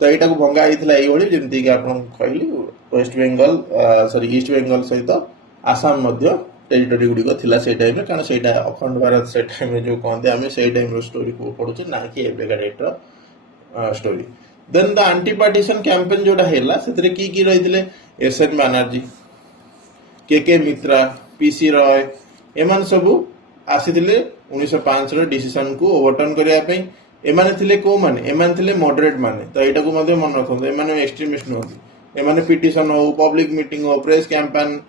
तो एटा को भंगा आइथिला एई होली जेमति कि आपण कहली west Bengal sorry east Bengal सहित आसाम मध्य टेरिटोरी गुड़िक थिला से टाइम रे कारण सेटा अखंड भारत से टाइम रे जो कहते आमे से टाइम रो स्टोरी को पढुचे ना कि एबेका डेट रो story then the anti partition campaign जोटा हैला सेतरे की रहितले एसएन बनर्जी के मित्रा पीसी रॉय एमान सबू आसीथिले 1905 रो डिसीजन को ओवरटर्न करिया पई एमाने थिले को माने एमान थिले मॉडरेट माने तो एटा को मध्ये मन रखो एमाने एक्सट्रीमिस्ट नहोती एमाने पिटिशन हो पब्लिक मीटिंग हो प्रेस कैंपेन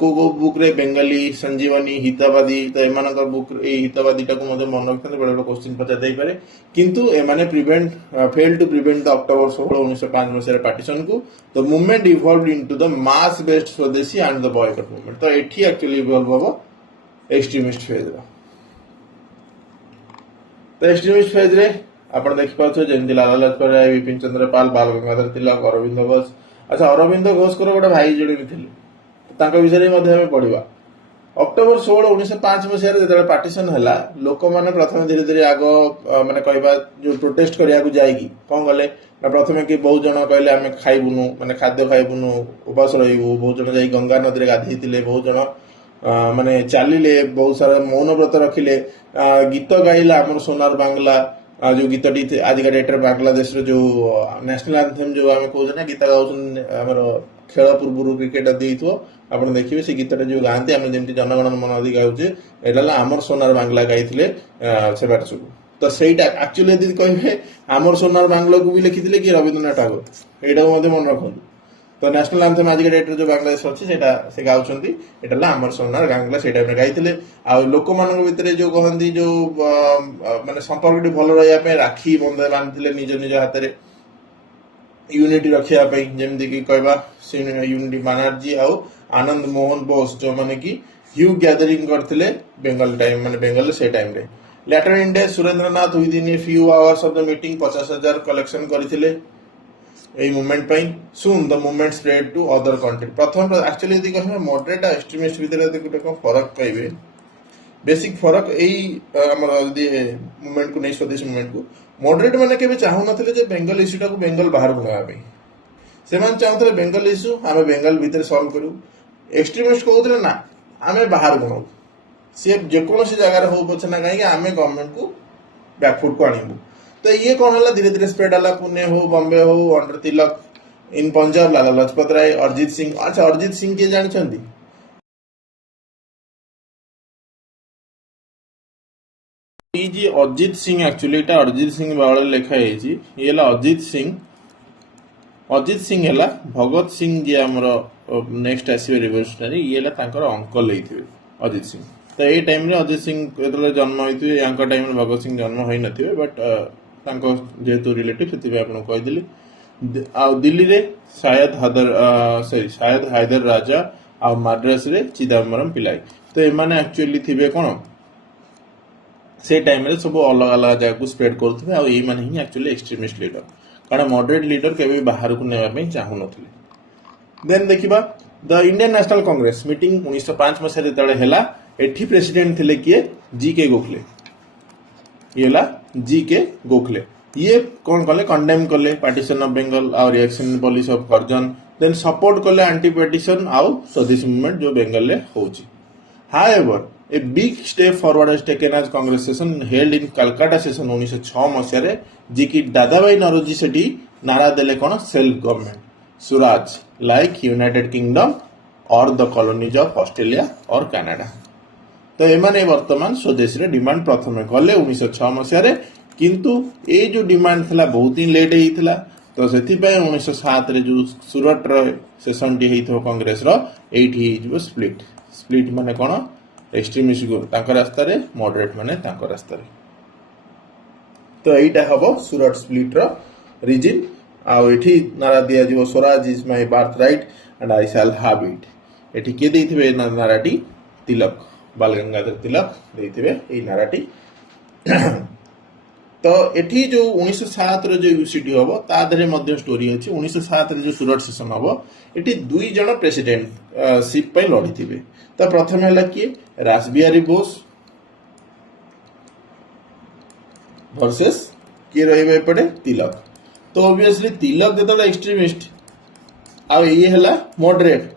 को बुक रे बेंगाली संजीवनी हितवादी तो एमान बुक ए हितवादी टा को मध्ये मन रखते बड़े क्वेश्चन पचा दे पारे किंतु एमाने prevent fail to prevent the October 16 1905 मसिया पार्टीशन को तो movement evolved into the mass based Swadeshi and the boycott movement तो एठी एक्चुअली इवॉल्व हो एक्सट्रीमिस्ट फेज रो तो एक्सट्रीमिस्ट फेज रे आपण देखि पाछो जेंति लाला लाजपत राय विपिन चंद्र पाल बाल गंगाधर तिलक अरविंद घोष अच्छा अरविंद घोष को गोटे भाई जोड़े भी थिले तांका विषय मध्ये हमें पढिबा अक्टोबर 16 1905 मसिया रे जेतले पार्टीशन हला लोक माने प्रथम धीरे धीरे आगो माने कहबा जो प्रोटेस्ट करिया को जाईगी कोन गले ना प्रथमे कि बहुत जण कहले हमें खाइबुनु माने खाद्य खाइबुनु उपास रहिबु बहुत जण जाई गंगा नदी रे गाधीतिले बहुत जण माने चालिले बहुत सारा मौन व्रत रखिले गीत गाइला हमर सोनार बांग्ला जो गीतटी आज का डेट बांग्लादेश रो जो नेशनल एंथम जो आमे कहू ना गीत गाउछन हमर खेल पूर्व क्रिकेट देइथो आपण देखिबे से गीतटा जो गांती हम जेमति जनगण मन अधि गाउचे एटाला हमर सोनार बांग्ला गाइथिले से बात सब तो सेटा एक्चुअली यदि कहिबे हमर सोनार बांग्ला को भी लिखिथिले कि रविंद्रनाथ ठाकुर एटा मध्ये मन रखंतु तो नेशनल एंथम आज के डेट जो बांग्लादेश अछि सेटा से गाउछंती एटाला हमर सोनार बांग्ला से टाइम रे गाइथिले आ लोक मानक भितरे जो कहंती जो माने संपर्कटी भलो रहया पे राखी बंधे बांधिले निज निज हाथ रे यूनिटी रखिया पे जेमति कि कहबा यूनिटी बनर्जी आ आनंद मोहन बोस जो माने कि ह्यू गैदरिंग करथिले बंगाल टाइम माने बंगाल से टाइम रे later in day Surendranath with in a few hours of the meeting 50,000 collection करथिले ए मूवमेंट पई soon the movement spread to other country प्रथम एक्चुअली यदि कहबा मॉडरेट आ एक्सट्रीमिस्ट भितर गोटे कोन फरक पाइबे बेसिक फरक एई हमर यदि मूवमेंट को नै स्वदेश मूवमेंट को मॉडरेट माने केबे चाहू नथिले जे बेंगल इश्यूटा को बेंगल बाहर बुलावा पे से मान चाहतले बेंगल इश्यू हमें बेंगल भीतर सॉल्व करू एक्सट्रीमिस्ट कहउतले ना हमें बाहर बनाऊ से जे कोनोसी जगह रे हो बचना काहे कि हमें गवर्नमेंट को बैकफुट को आनिबू तो ये कौन हला धीरे धीरे स्प्रेड हला पुणे हो बॉम्बे हो अंडर तिलक इन पंजाब लाला लाजपत राय अरिजीत सिंह अच्छा अरिजीत सिंह के जानछंती ई जी अरिजीत सिंह एक्चुअली एटा अरिजीत सिंह बावळे लेखा हेची ये हला अजित सिंह हला भगत सिंह जे हमर नेक्स्ट आसीबे रिवोल्यूशनरी ये हला तांकर अंकल हेथिबे अजित सिंह तो ए टाइम रे अजित सिंह एतले जन्म होइथिबे यांका टाइम रे भगत सिंह जन्म होई नथिबे बट तांको जेतु रिलेटिव सेति आपन कहि दिली आ दिल्ली रे शायद हैदर राजा आ मद्रास रे चिदंबरम पिलाई तो एमाने एक्चुअली थिबे कोन से टाइम रे सब अलग अलग जगह को स्प्रेड करथबे आ ए माने ही एक्चुअली एक्सट्रीमिस्ट लीडर कारण मॉडरेट लीडर केबे बाहर को नेबा पे चाहू नथिले देन देखिबा the Indian National Congress meeting 1905 मसे जेतले हेला एठी प्रेसिडेंट थिले किए जी के गोखले येला जी के गोखले ये कौन कले कंडेम कले पार्टीशन ऑफ बंगाल और reaction policy of Curzon then support कले एंटी पार्टीशन आउ स्वदेश मूवमेंट जो बंगाल ले होची however a big step forward has taken as Congress session held in Calcutta session 1906 मसिया रे जी की दादाबाई नरोजी सेठी नारा देले कोन self government swaraj like United Kingdom और द कॉलोनीज ऑफ ऑस्ट्रेलिया और कनाडा तो एमाने वर्तमान स्वदेश रे डिमांड प्रथमे कले 1906 मसिया रे किंतु ए जो डिमांड थला बहुत ही लेट हेइथला तो सेति पे 1907 रे जो सूरत रे सेशन टी हेइथो कांग्रेस रो एठी जो स्प्लिट माने कोन एक्सट्रीमिस्ट को तांकर रास्ता रे मॉडरेट माने तांकर रास्ता रे तो एटा हबो सूरत स्प्लिट रो रीजन आ एठी नारा दिया जीवो Swaraj is my birth right and I shall have it एठी के देइथिबे नाराटी तिलक बाल गंगाधर तिलक देइथिबे ए नाराटी तो एठी जो 1907 रे जो यूसीटी हबो ता धरे मध्य स्टोरी अछि 1907 रे जो सूरत सेशन हबो एठी दुई जण प्रेसिडेंट शिप पे लढिथिबे तो प्रथम हला कि रासबिहारी बोस वर्सेस के रहबे पड़े तिलक तो ऑब्वियसली तिलक जेतले एक्सट्रीमिस्ट आ ये हला मॉडरेट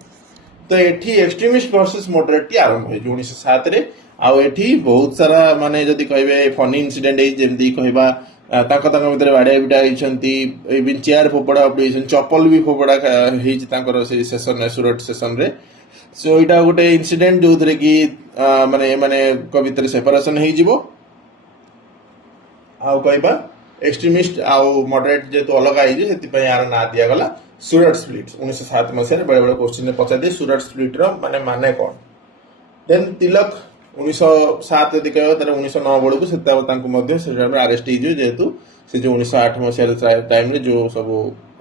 तो एठी एक्सट्रीमिस्ट वर्सेस मॉडरेट टी आरंभ होई 1907 रे आउ एठी बहुत सारा माने जदी कहबे फनी इंसिडेंट है जेमदी कहबा तांको भितर बाड़िया बिटा होइछंती इवन चेयर फोपड़ा होइछन चप्पल भी फोपड़ा हेछि तांकर से सेशन सुरत सेशन रे सो इटा गोटे इंसिडेंट जो थरे कि माने माने कवितर सेपरेशन हेइ जिवो आउ कहबा एक्सट्रीमिस्ट आउ मॉडरेट जेतु अलग आइ जे सेति यार ना दिया गला सुरत स्प्लिट 1907 मसिया बड़े बड़े क्वेश्चन पचा दे सुरत स्प्लिट रो माने कोन देन तिलक 1907 यदि कह 1909 बड़ू से अरेस्ट हो जेहेतु से जो 1908 मसीह टाइम जो सब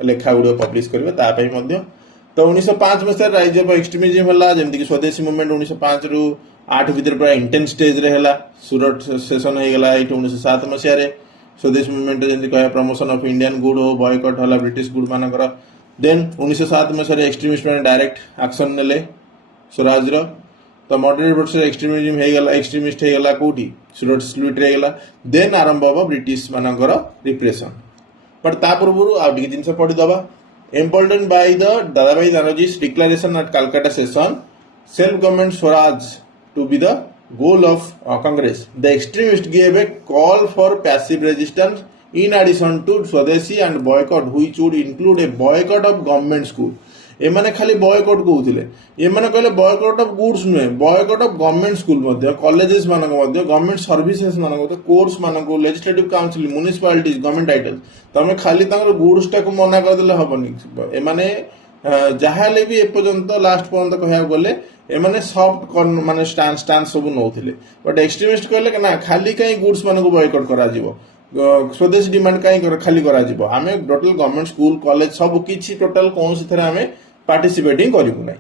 लेखा गुड़ पब्लिश करेंगे तो 1905 मसीह राइज ऑफ एक्सट्रीमिज्म है जमीक स्वदेशी मूवमेंट 1905 रु 8 भर पूरा इंटेंस स्टेज रे है सुरत सेशन हो गला 1907 मसीह स्वदेशी मूवमेंट जमी कह प्रमोशन ऑफ इंडियन गुड हो बॉयकट है ब्रिटिश गुड मानकर देन 1907 मसीह एक्सट्रीमिस्ट मैंने डायरेक्ट एक्शन नेले स्वराज तो मॉडरेट वर्सेस एक्सट्रीमिज्म हे गला एक्सट्रीमिस्ट हे गला कोठी सुरत स्प्लिट रे गला देन आरंभ हो ब्रिटिश मानकर रिप्रेशन बट ता पूर्व आ टिके जिंस पढि दबा important by the Dadabhai Naoroji's declaration at Calcutta session self government swaraj to be the goal of Congress. The extremists gave a call for passive resistance in addition to Swadeshi and boycott, which would include a boycott of government school. एमाने खाली boycott कहउथिले एमाने कहले boycott of goods नुहे boycott of government school मध्ये colleges मानक मध्ये government services मानक मध्ये कोर्स मानक लेजिस्लेटिव काउंसिल म्युनिसिपालिटीज गवर्नमेंट टाइटल तमे खाली तांकर गुड्स टाको मना कर देले हबनी एमाने जहाले भी एपर्यंत लास्ट पर्यंत कहया गले एमाने सॉफ्ट माने स्टांस सब नौथिले बट एक्सट्रीमिस्ट कहले ना खाली कहीं गुड्स मानक बॉयकॉट करा जिवो स्वदेश डिमांड कहीं खाली करा जिवो आमे टोटल गवर्नमेंट स्कूल कॉलेज सब किछि टोटल कोन से थरे आमे पार्टिसिपेटिंग करिबु नै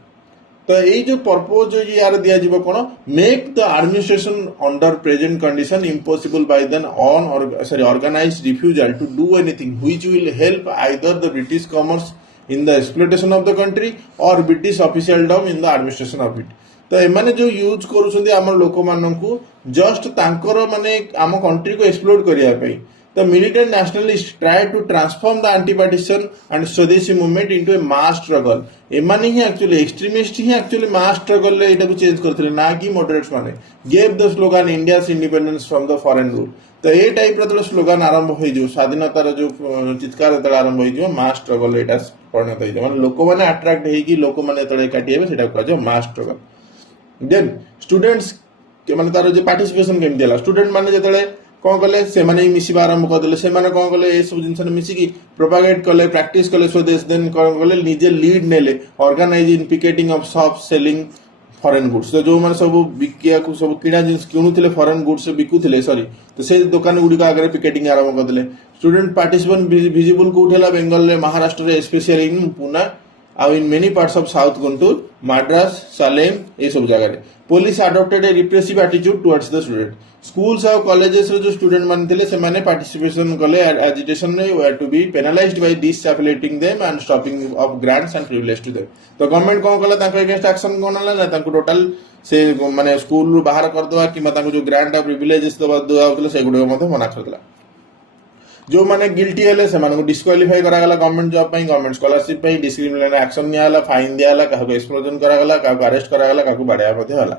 तो यही जो पर्पज जो यार दिया जीवो कोन make the administration under present condition impossible by then on और sorry organised refusal to do anything which will help either the British commerce in the exploitation of the country और British officialdom in the administration of it तो एमाने जो use करूछंदी हमर लोक माननकु just तांकर माने आम कंट्री को एक्सप्लोर करिया पई The militant nationalists tried to transform the anti-partition and Swadeshi movement into a mass struggle. एमाने ही actually extremists ही actually mass struggle ले इटा को change करते ना कि moderates माने gave the slogan India's independence from the foreign rule. तो ये टाइप रा स्लोगान आरंभ होई जो स्वाधीनतार जो चित्कार तळ आरंभ होई जो mass struggle एटा परिणत होई माने लोक माने अट्रैक्ट हेई कि लोक माने तळे काटी हेबे सेटा को जो mass struggle. Then students के माने तार जो पार्टिसिपेशन केम देला स्टूडेंट माने जतळे कौन कले से माने मिसिबा आरंभ कर देले से माने कौन कले ए सब जिंस मिसी की प्रोपागेट कले प्रैक्टिस कले स्वदेश देन कौन कले निजे लीड नेले organise in picketing of shop selling foreign goods तो जो माने सब बिकिया को सब किना जिंस किनुथिले फॉरेन गुड्स से बिकुथिले सॉरी तो से दुकान गुडी का आगे पिकेटिंग आरंभ कर देले स्टूडेंट पार्टिसिपेंट विजिबल को उठेला बेंगल रे महाराष्ट्र रे स्पेशली इन पुणे आउ in many parts of south Guntur Madras Salem ए सब जगह रे police adopted a repressive attitude towards the student schools और कॉलेजेस रे जो स्टूडेंट माने थिले से माने पार्टिसिपेशन कले एजिटेशन रे were to be penalised by disaffiliating them and stopping of grants and privilege to them तो गवर्नमेंट कोन कला तांको अगेंस्ट एक्शन कोन ना तांको टोटल से माने स्कूल रु बाहर कर दवा कि तांको जो ग्रांट और प्रिविलेजेस दवा दवा से गुडो मध्ये मना कर देला जो माने गिल्टी हेले से माने को डिस्क्वालीफाई करा गला गवर्नमेंट जॉब पई गवर्नमेंट स्कॉलरशिप पई डिस्क्रिमिनेटरी एक्शन निया हला फाइन दिया हला काको एक्सप्लोजन करा गला काको अरेस्ट करा गला काको बाडया मध्ये हला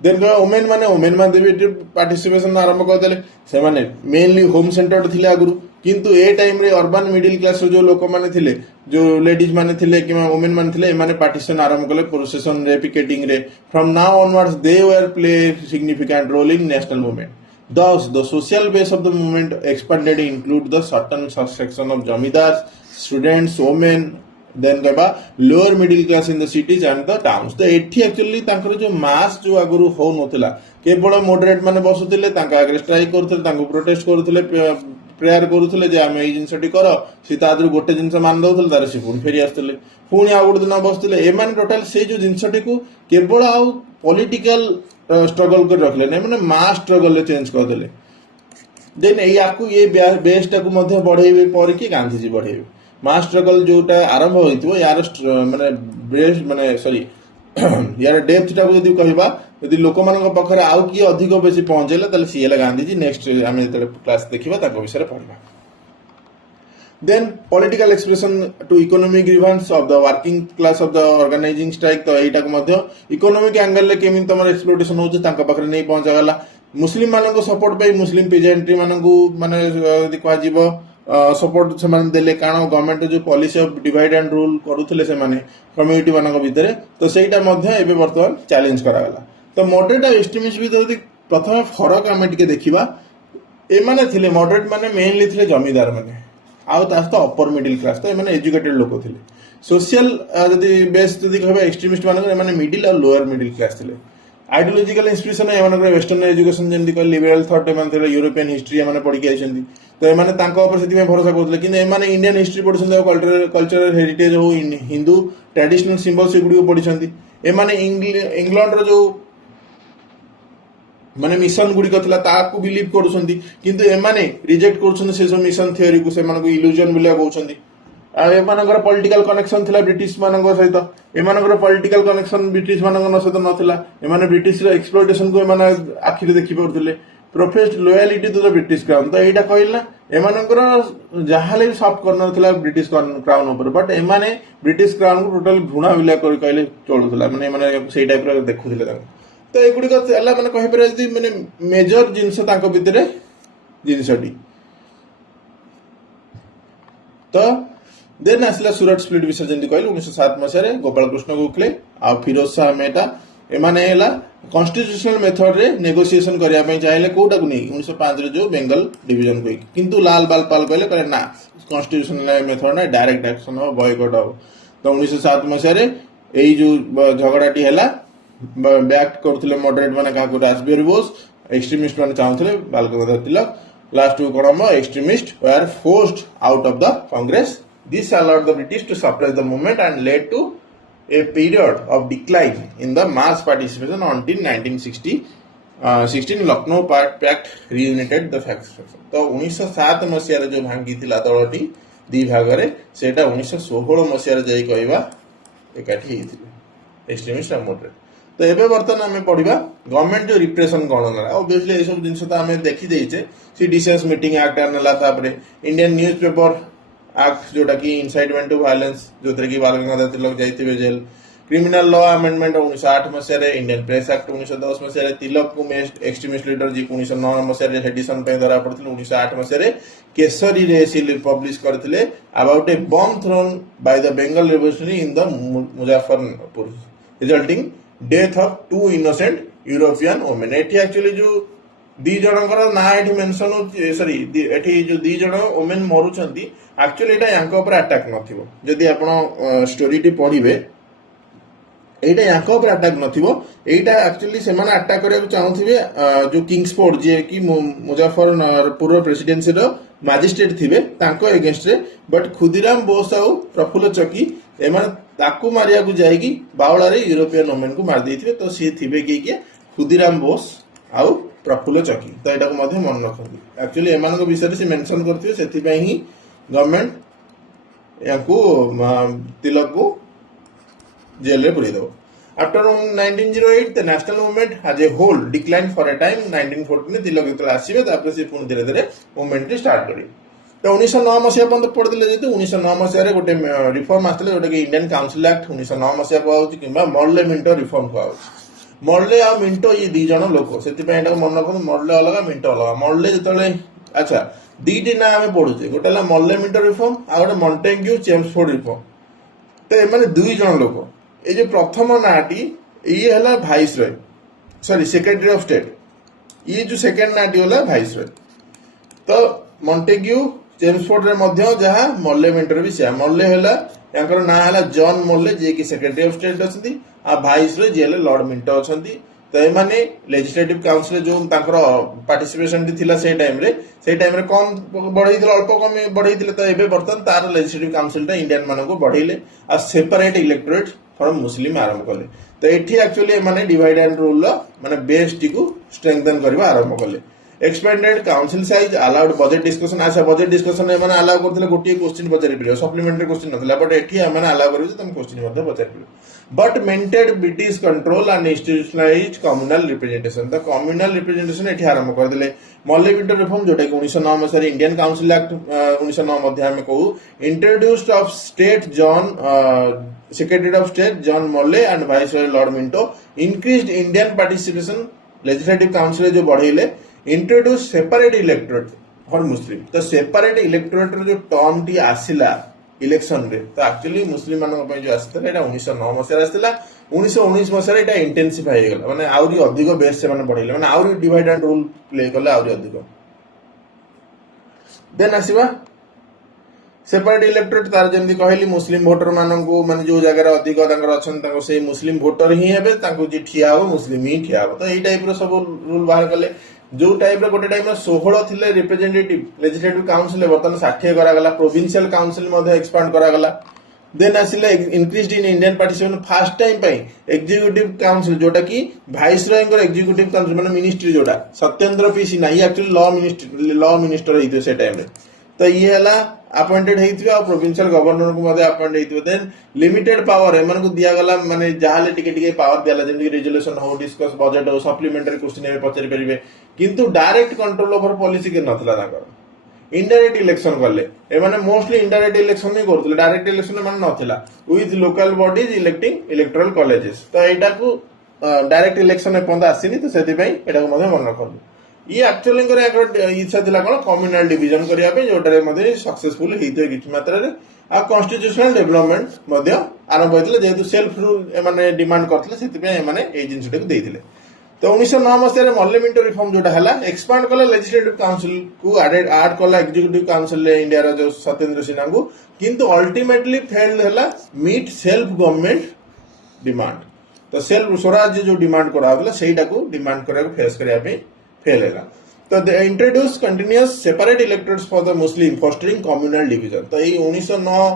देन वुमेन माने भी पार्टिसिपेशन आरंभ कर देले से माने मेनली होम सेंटर्ड थिले आगुरु किंतु ए टाइम रे अर्बन मिडिल क्लास जो लोक माने थिले जो लेडीज माने थिले कि वुमेन माने थिले ए माने पार्टिसिपेशन आरंभ करले प्रोसेशन रे पिकेटिंग रे from now onwards they were play significant role in national movement thus the social base of the movement expanded include the certain section of jamidars students women then कहबा lower middle class in the cities and the towns तो एठी actually तांकर जो मास जो आगुरु हो नथिला केवल moderate माने बसुतिले तांका आगे स्ट्राइक करथले तांको प्रोटेस्ट करथले प्रेयर करथले जे हम ए जिंसटी करो सी तादरु गोटे जिंस मान दउथले तार से पुन फेरी आस्तले पुनी आ गुड दिन बसतले ए माने टोटल से जो जिंसटी को केवल आउ पॉलिटिकल स्ट्रगल कर रखले नै माने मास स्ट्रगल चेंज कर देले देन ए याकू ये बेस टाकू मध्ये बढ़ेबे पर कि गांधी जी बढ़ेबे मास स्ट्रगल जोटा आरंभ होइतबो यार माने बेस माने सॉरी यार डेप्थ टाकू यदि कहबा यदि लोक मानक पखरे आउ की अधिक बेसी पहुंचेला तले सीएल गांधी जी नेक्स्ट हम एतले क्लास देखिबा ताको विषय पढबा then political expression to economic grievance of the working class of the organising strike तो एटा मध्य इकोनॉमिक एंगल ले केमिन तमर एक्सप्लोटेशन होचे तांका पाखरे नै पहुंचा गला मुस्लिम माननको सपोर्ट पे मुस्लिम पेजेंट्री माननको माने यदि कहा जीवो सपोर्ट से माने देले कारण गवर्नमेंट जो policy of divide and rule करूथले से माने कम्युनिटी मानक भितरे तो सेटा मध्य एबे वर्तमान चैलेंज करा गला तो मॉडरेट और एक्सट्रीमिस्ट भितर यदि प्रथम फरक आमे टिके देखिबा ए माने थिले मॉडरेट माने मेनली थिले जमीदार माने आउ तास तो अपर मिडिल क्लास तो एमाने एजुकेटेड लोक थिले सोशल यदि बेस यदि कहबा एक्सट्रीमिस्ट मानक एमाने मिडिल और लोअर मिडिल क्लास थिले आइडियोलॉजिकल इंस्पिरेशन एमानकर वेस्टर्न एजुकेशन जेंति को लिबरल थॉट एमान थिले यूरोपियन हिस्ट्री एमाने पढि के आइछन्ती तो एमाने तांको ऊपर सेति में भरोसा करथले कि एमाने इंडियन हिस्ट्री पढिछन्ती कल्चरल हेरिटेज हो हिंदू ट्रेडिशनल सिंबल्स एगुडी को पढिछन्ती एमाने इंग्लैंड रो जो माने मिशन गुडी कथला ताकू बिलीव करूछन्ती किंतु एमाने रिजेक्ट करूछन्ती से जो मिशन थ्योरी को से मानको इल्यूजन बिलिया कहउछन्ती आ एमानकर पॉलिटिकल कनेक्शन थिला ब्रिटिश मानक सहित एमानकर पॉलिटिकल कनेक्शन ब्रिटिश मानक सहित नथिला एमाने ब्रिटिश रो एक्सप्लॉयटेशन को एमाने आखिरे देखि पड़थिले professed loyalty to the British crown तो एटा कहिला एमानकर जहाले सॉफ्ट कॉर्नर थिला ब्रिटिश क्राउन ऊपर बट एमाने ब्रिटिश क्राउन को टोटल घृणा बिलिया कर कहले चलुथिला माने एमाने सेही टाइप रो देखुथिले ताको तो एगुडी को माने कहि पर जदी माने मेजर जिंस तांको भितरे जिंसटी तो देन आसला सूरत स्प्लिट विषय जेंति कहले 1907 मसिया गोपाल कृष्ण गोखले आ फिरोज शाह मेहता एमाने हला कॉन्स्टिट्यूशनल मेथड रे नेगोशिएशन करिया पई चाहिले कोटा को नै 1905 रे जो बेंगल डिवीजन को किंतु लाल बाल पाल कहले करे ना कॉन्स्टिट्यूशनल मेथड ना डायरेक्ट एक्शन हो बॉयकॉट हो तो 1907 मसिया रे एई जो झगड़ाटी हला बैक करथिले मॉडरेट माने का को रासबिहारी बोस एक्सट्रीमिस्ट माने चाहथिले बाल गंगाधर तिलक लास्ट टू कोडम extremist were forced out of the Congress this allowed the British to suppress the movement and led to a period of decline in the mass participation until 1916 Lucknow Pact reunited the factions तो 1907 मसिया रे जो भांगी थिला दलटी दी भाग रे सेटा 1916 मसिया रे जाई कहबा एकाठी हेथिले एक्सट्रीमिस्ट और मॉडरेट तो एबे वर्तमान हमें पढिबा गवर्नमेंट जो रिप्रेशन कोन करा ऑब्वियसली ए सब जिंस तो हमें देखि देइछे सी डिसेंस मीटिंग एक्ट आनला तापरे इंडियन न्यूज़पेपर एक्ट जोटा की इनसाइटमेंट टू वायलेंस जो तरह की बाल गंगाधर तिलक जाइथिबे जेल क्रिमिनल लॉ अमेंडमेंट 1908 मसिया रे इंडियन प्रेस एक्ट 1910 मसिया रे तिलक को एक्सट्रीमिस्ट लीडर जी 1909 मसिया रे हेडिसन पे धरा पड़थिले 1908 मसिया रे केसरी रे सिल पब्लिश करथिले about a bomb thrown by the Bengal revolutionary in the Muzaffarpur resulting death of two innocent European women एठी एक्चुअली जो दी जनकर ना एठी मेंशन हो सॉरी एठी जो दी जन वुमेन मरुछंती एक्चुअली एटा यांको ऊपर अटैक नथिबो जदी आपण स्टोरी टी पढिबे एटा यांको ऊपर अटैक नथिबो एटा एक्चुअली सेमान अटैक करबा चाहथिबे जो किंग्सफोर्ड जे कि मुजफ्फरपुर प्रेसिडेंसी रो मैजिस्ट्रेट थिबे तांको अगेंस्ट रे बट खुदीराम बोस आउ प्रफुल्ल चकी एमान ताकू मारिया को जाईकी बावळा रे यूरोपियन वुमेन को मार देथिबे तो सी थिबे कि खुदीराम बोस आउ प्रफुल्ल चकी तो एटा को मध्ये मन रखंती एक्चुअली एमान को विषय से मेंशन करथिबे सेति पई ही गवर्नमेंट याकू तिलक को जेल रे पुरी दो after 1908 the national movement as a whole decline for a time 1914 Tilak जेतला आसीबे तापर से पुन धीरे धीरे मूवमेंट रे स्टार्ट करी तो 1909 मसिया पर्यंत पढ़ दिले जेतु 1909 मसिया रे गोटे रिफॉर्म आस्तले जोटा कि इंडियन काउंसिल एक्ट 1909 मसिया को आउची किबा मॉडले मिंटो रिफॉर्म को आउची मॉडले आ मिंटो ये दी जण लोक सेति पे एटा मन रखो मॉडले अलग मिंटो अलग मॉडले जेतले अच्छा दीटी ना आमे पढुचे गोटे ला मॉडले मिंटो रिफॉर्म आ गोटे मॉन्टेग्यू चेम्सफोर्ड रिफॉर्म तो ए माने दुई जण लोक ए जो प्रथम नाटी ये हला vice Roy sorry secretary of state ये जो सेकंड नाटी होला वाइस रॉय तो मॉन्टेग्यू चेम्सफोर्ड रे मध्य जहा मॉडले मिंटो भी से मॉडले होला यांकर ना हला जॉन मॉडले जे कि सेक्रेटरी ऑफ स्टेट अछंती आ वाइस रॉय जे लॉर्ड मिंटो अछंती तो ए माने लेजिस्लेटिव काउंसिल जो तांकर पार्टिसिपेशन थिला से टाइम रे कम बढ़ाई अल्प कम बढ़ाई तो एबे बर्तन तार लेजिस्लेटिव काउंसिल टा इंडियन मानको को बढ़ाइले आ सेपरेट इलेक्टोरेट फ्रॉम मुस्लिम आरंभ कले तो एठी एक्चुअली माने डिवाइड एंड रूल माने बेस टी को स्ट्रेंथन करबा आरंभ कले expanded council size allowed budget discussion आशा बजेट डिस्कशन एमाने अलाउ करथिले गोटे क्वेश्चन पचारि परियो सप्लीमेंटरी क्वेश्चन नथिला बट एठी एमाने अलाउ करियो जे तुम क्वेश्चन मध्ये पचारि परियो but maintained British control and institutionalised communal representation the communal representation एठी आरंभ करदिले मल्ले विंटर रिफॉर्म जोटा कि 1909 मसिया इंडियन काउंसिल एक्ट 1909 मध्ये हम कहू introduced of state John secretary of state John Morley and viceroy lord Minto increased Indian participation legislative council जो बढ़ेले introduce separate electorate for Muslim तो सेपरेट इलेक्टोरेट जो टर्म टी आसिला इलेक्शन रे तो एक्चुअली मुस्लिम मानक जो आसला एटा 1909 मसिया आसला 1919 मसिया एटा इंटेंसिफाई हो गला माने आउरी अधिक बेस से माने बढ़ेले माने आउरी डिवाइड एंड रूल प्ले करले आउरी अधिक देन आसीबा सेपरेट इलेक्टोरेट तार जेमती कहली मुस्लिम भोटर माननकु माने जो जगह अधिक तांकर अछन तांको से मुस्लिम भोटर ही हेबे तांको जे ठिया हो मुस्लिम ही ठिया हो तो एई टाइप रो सब रूल बाहर कले जो टाइप रो गोटे टाइम 16 थिले रिप्रेजेंटेटिव लेजिस्लेटिव काउंसिल वर्तमान 60 करा गला प्रोविंशियल काउंसिल मध्ये एक्सपांड करा गला देन आसिले increased in Indian participation first time पई एग्जीक्यूटिव काउंसिल जोटा कि वाइसरॉय को एग्जीक्यूटिव काउंसिल माने मिनिस्ट्री जोटा सत्येंद्र पी सिन्हा ये एक्चुअली लॉ मिनिस्टर हेइतो से टाइम रे तो ये हला अपॉइंटेड हेइथिबे आ प्रोविंशियल गवर्नर को मध्ये अपॉइंट हेइथिबे देन लिमिटेड पावर एमन को दिया गला माने जाहाले टिके टिके पावर दियाला जेमि रेजोल्यूशन हो डिस्कस बजेट हो सप्लीमेंटरी क्वेश्चन ए पचरि परिबे किंतु डायरेक्ट कंट्रोल ओवर पॉलिसी के नथला ताकर इनडायरेक्ट इलेक्शन करले एमाने मोस्टली इनडायरेक्ट इलेक्शन नहीं करथले डायरेक्ट इलेक्शन माने नथला with local bodies electing electoral colleges तो एटा को डायरेक्ट इलेक्शन में पंदा आसीनी तो सेति पई एटा को मध्ये मन रखलु ये एक्चुअली इच्छा थिला कोन कम्युनल डिवीजन करिया पे जोटारे मध्ये सक्सेसफुल हेइते किछ मात्रा रे आ कॉन्स्टिट्यूशनल डेवलपमेंट मध्ये आरंभ होइतले जेतु सेल्फ रूल माने डिमांड करथले सेति पे माने ए जिंसटा को देइथिले तो 1909 मसिया रे मल्ले मिंटो रिफॉर्म जोटा हला एक्सपांड कला लेजिस्लेटिव काउंसिल को ऐड कला एग्जीक्यूटिव काउंसिल रे इंडिया रा जो सत्येंद्र सिन्हा को किंतु अल्टीमेटली फेल्ड हला मीट सेल्फ गवर्नमेंट डिमांड तो सेल्फ स्वराज्य जो डिमांड करा हला सेटा को डिमांड करा को फेस करिया पे फेल है तो they introduce continuous separate electorates for the Muslim fostering communal division तो ये 1909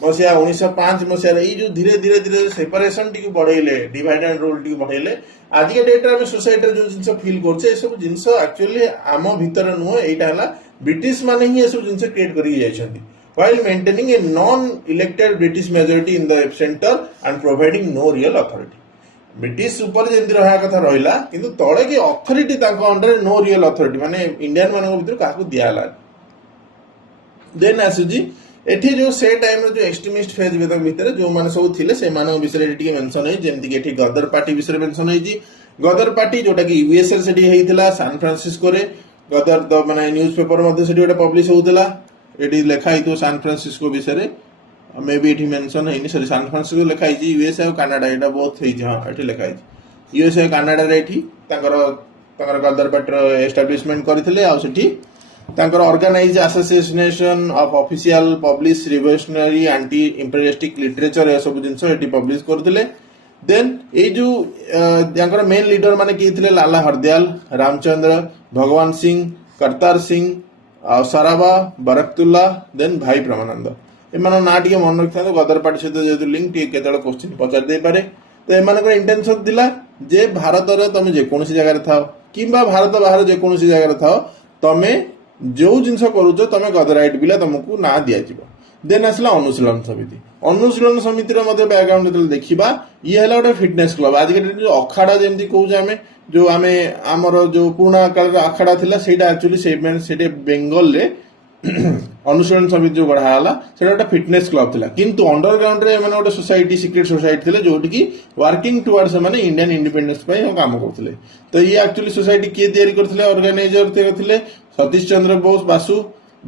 मसिया 1905 मसिया रे जो धीरे धीरे धीरे सेपरेशन टी बढ़ेले डिवाइड एंड रूल टी बढ़ेले आज के डेट रे सोसाइटी जो जिंस फील करछे ए सब जिंस एक्चुअली आम भीतर नुह एटा हला ब्रिटिश माने ही ए सब जिंस क्रिएट करी जायछंती while maintaining a non elected british majority in the center and providing no real authority British ऊपर जेंति रहा कथा रहिला किंतु तळे की अथॉरिटी ताको अंडर नो रियल अथॉरिटी माने इंडियन मानको भीतर काको दियाला देन आसुजी एठी जो से टाइम रे जो एक्सट्रीमिस्ट फेज भीतर जो माने सब थिले से मानको विषय टिके मेंशन है जेंति कि एठी गदर पार्टी विषय मेंशन है जी गदर पार्टी जोटा कि यूएसए सेठी हेइथिला सैन फ्रांसिस्को रे गदर द माने न्यूज़पेपर मध्ये सेठी गोटे पब्लिश होउतला एठी लेखा हितो सैन फ्रांसिस्को विषय मे बी एठी मेंशन है सॉरी सैन फ्रांसिस्को लिखा है यूएसए और कनाडा एटा बहुत है हां एठी लिखा है यूएसए और कनाडा रे एठी तांकर गदर पार्टी एस्टैब्लिशमेंट करथिले आ सेठी तांकर organise association of official publish revolutionary anti imperialistic literature ए सब जिंस एठी पब्लिश करथिले देन ए जो तांकर मेन लीडर माने किथिले लाला हरदयाल रामचंद्र भगवान सिंह करतार सिंह सराबा बरकतुल्ला देन भाई प्रमानंद एमान ना टिके मन रखता गदर पार्टी सहित जेतु लिंक टिके केतळ क्वेश्चन पचार दे पारे तो एमानकर इंटेंशन दिला जे भारत रे तमे जे कोनसी जगह रे थाओ किबा भारत बाहर जे कोनसी जगह रे थाओ तमे जो जिंस करूछ तमे गदराइट बिला तुमको ना दिया जिवो देन आसला अनुशीलन समिति रे मध्ये बैकग्राउंड जते देखिबा ये हला गोटे फिटनेस क्लब आज के जो अखाड़ा जेमती कहू आमे जो आमे हमर जो पुराना काल रे अखाड़ा थिला सेटा एक्चुअली सेटे बेंगल रे अनुशीलन समिति जो गढ़ा हला सेटा गोटे फिटनेस क्लब थिला किंतु अंडरग्राउंड रे माने गोटे सोसाइटी सीक्रेट सोसाइटी थिले जोटी की वर्किंग टुवर्ड्स माने इंडियन इंडिपेंडेंस पय काम करथिले तो ये एक्चुअली सोसाइटी के तयारी करथिले ऑर्गेनाइजर थिले सतीश चंद्र बोस बासु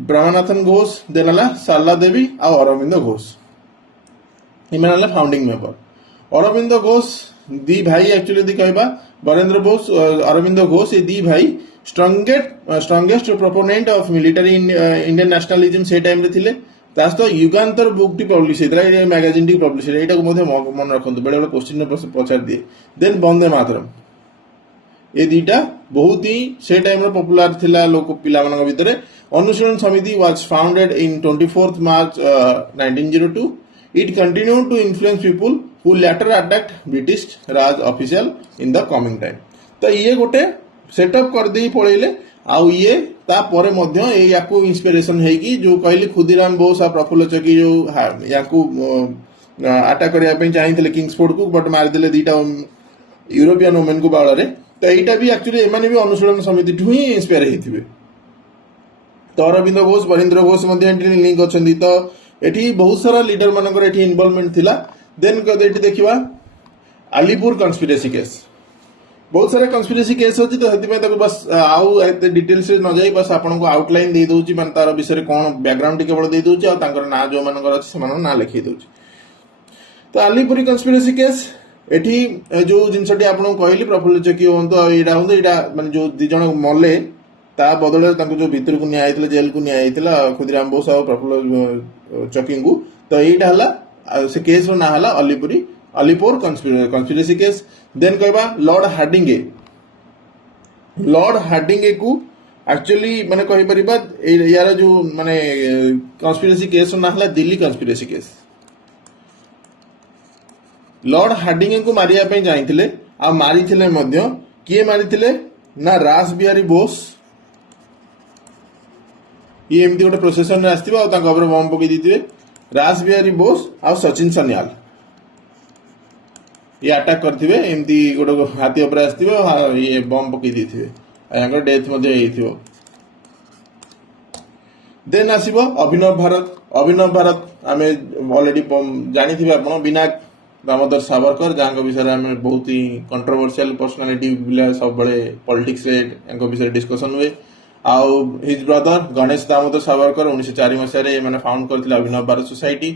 ब्रह्मनाथन घोष देनाला सारला देवी आ अरविंद घोष इमानला फाउंडिंग मेंबर अरविंद घोष दी भाई एक्चुअली दी कहबा बरेंद्र बोस अरविंद घोष ये दी भाई strongest proponent of military Indian nationalism से टाइम रे थिले तास तो युगांतर बुक टी पब्लिश हेतरा ए मैगजीन टी पब्लिश एटा को मध्ये मन रखंतु बेले बेले क्वेश्चन पचार दिए देन वंदे मातरम ए दीटा बहुत ही से टाइम रे पॉपुलर थिला लोक पिला मानक भितरे Anushilan Samiti was founded in 24th March 1902 it continued to influence people who later attacked British Raj official in the coming time तो ये गोटे सेटअप कर दे पळेले आउ ये तापर याकू इंस्पिरेशन है जो कहली खुदीराम बोस आ प्रफुल्ल चकी जो याकू अटैक करने चाहिए किंग्सफोर्ड को बट मारिदे दीटा यूरोपियन वुमेन को बाड़ तो यहाँ भी एक्चुअली एमाने भी अनुशीलन समिति ठू ही इंस्पायर होते तो अरविंद घोष बरिंद्र घोष लिंक अच्छा तो ये बहुत सारा लीडर मानकर इनवॉल्वमेंट थिला देन देखा अलीपुर कन्स्पिरेसी केस बहुत सारा कन्स्पिरेसी केस अच्छी तो बस आउ डिटेल्स न जाई बस आपको आउटलाइन दे दूची माने तार विषय कौन बैकग्राउंड केवल दे दूची और ना जो मानकर अच्छे से ना लिखी दूची तो अलीपुरी कन्स्पिरेसी केस एठी जो जिनसटी आपको कहली प्रफुल्ल चकी हूँ माने जो दी जन मले ता बदले जो भितर को निया जेल को निया खुदीराम बोस और प्रफुल्ल चकी को तो यहाँ से केस ना है अलीपुर कन्स्पिरेसी केस देन कहबा लॉर्ड हार्डिंगे को एक्चुअली माने कहि परिबा यार जो माने कन्स्पिरेसी केस ना है दिल्ली कन्स्पिरेसी केस लॉर्ड हार्डिंगे को मारिया पे जाइथिले आ मारिथिले मध्य किए मारिथिले ना रास बिहारी बोस ये एमती गोटे प्रोसेसन रे आस्थिबा और तांको बम पकई दिथिबे रास बिहारी बोस आ सचिन सन्याल ये अटैक करथिबे एमती गोटे हाथी ऊपर आस्थिबे ये बम पकई दिथिबे आ यांकर डेथ मध्ये हेइथिबो देन आसीबो अभिनव भारत आमे ऑलरेडी जानिथिबे आपण बिना दामोदर सावरकर जहाँ विषय में बहुत ही कंट्रोवर्शियल पर्सनालिटी सब बड़े पॉलिटिक्स विषय डिस्कशन हुए आउ हिज ब्रदर गणेश दामोदर सावरकर 1904 मसीह फाउंड करते अभिनव भारत सोसाइटी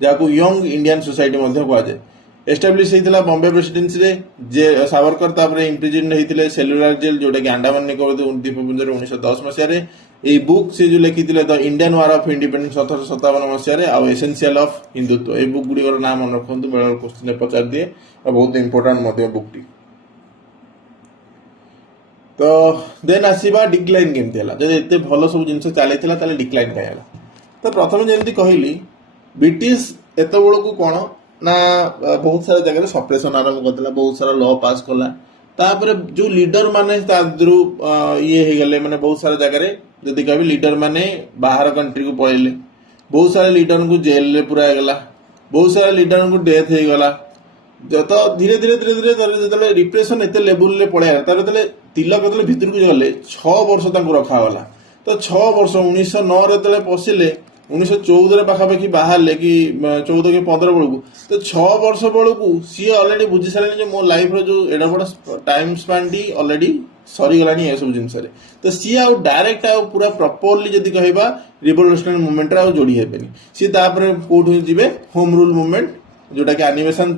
जहाँ यंग इंडियन सोसाइटी कहुए एस्टाब्लीश होता बॉम्बे प्रेसिडेंसी रे जे सावरकर तापर इम्प्रिजन होते सेलुलर जेल जोटा कि अंडमान निकोबर द्वीपपुंज 1910 मसीह ये बुक से जो लिखी the Indian war of independence 1757 मसीह आउ एसेंशियल ऑफ हिंदुत्व ये बुक गुड़िकर नाम मन रखु बेले क्वेश्चन पचार दिए और बहुत इंपोर्टाट बुक टी तो देन आसवा डिक्लाइन केमती है जब एत भल सब जिन चली डिक्लाइन कहीं तो प्रथम जमी कहली ब्रिटिश एत बड़क कौन ना बहुत सारा जगह सप्रेसन आरंभ करता बहुत सारा लॉ पास कला तापर जो लीडर माने ये हो गले माने बहुत सारा जगह जदि कह लीडर माने बाहर कंट्री को पलैले बहुत सारा लीडर को जेल रे पूरा गला बहुत सारा लीडर को डेथ हो गला तो धीरे धीरे धीरे धीरे जो रिप्रेशन एत लेवल रे पड़े तार तिलक जो भितर को गले 6 वर्ष रखागला तो 6 वर्ष 1909 रे पशिले 1914 पाखापाखि बाहर कि 14 कि 15 बेलू तो 6 वर्ष बेलू सी अलरेडी बुझी सारे मो लाइफ जो एडा बड़ा टाइम स्पान टी अलरेडी सरीगला ये सब जिनस तो सी आउ डायरेक्ट आउ पूरा प्रॉपर्ली जदि कहबा रिवोल्यूशनरी मूवमेंट रे जोड़ी हेबेनी सी तापर कोठु जिवे होम रूल मूवमेंट जोटा कि एनिमेशन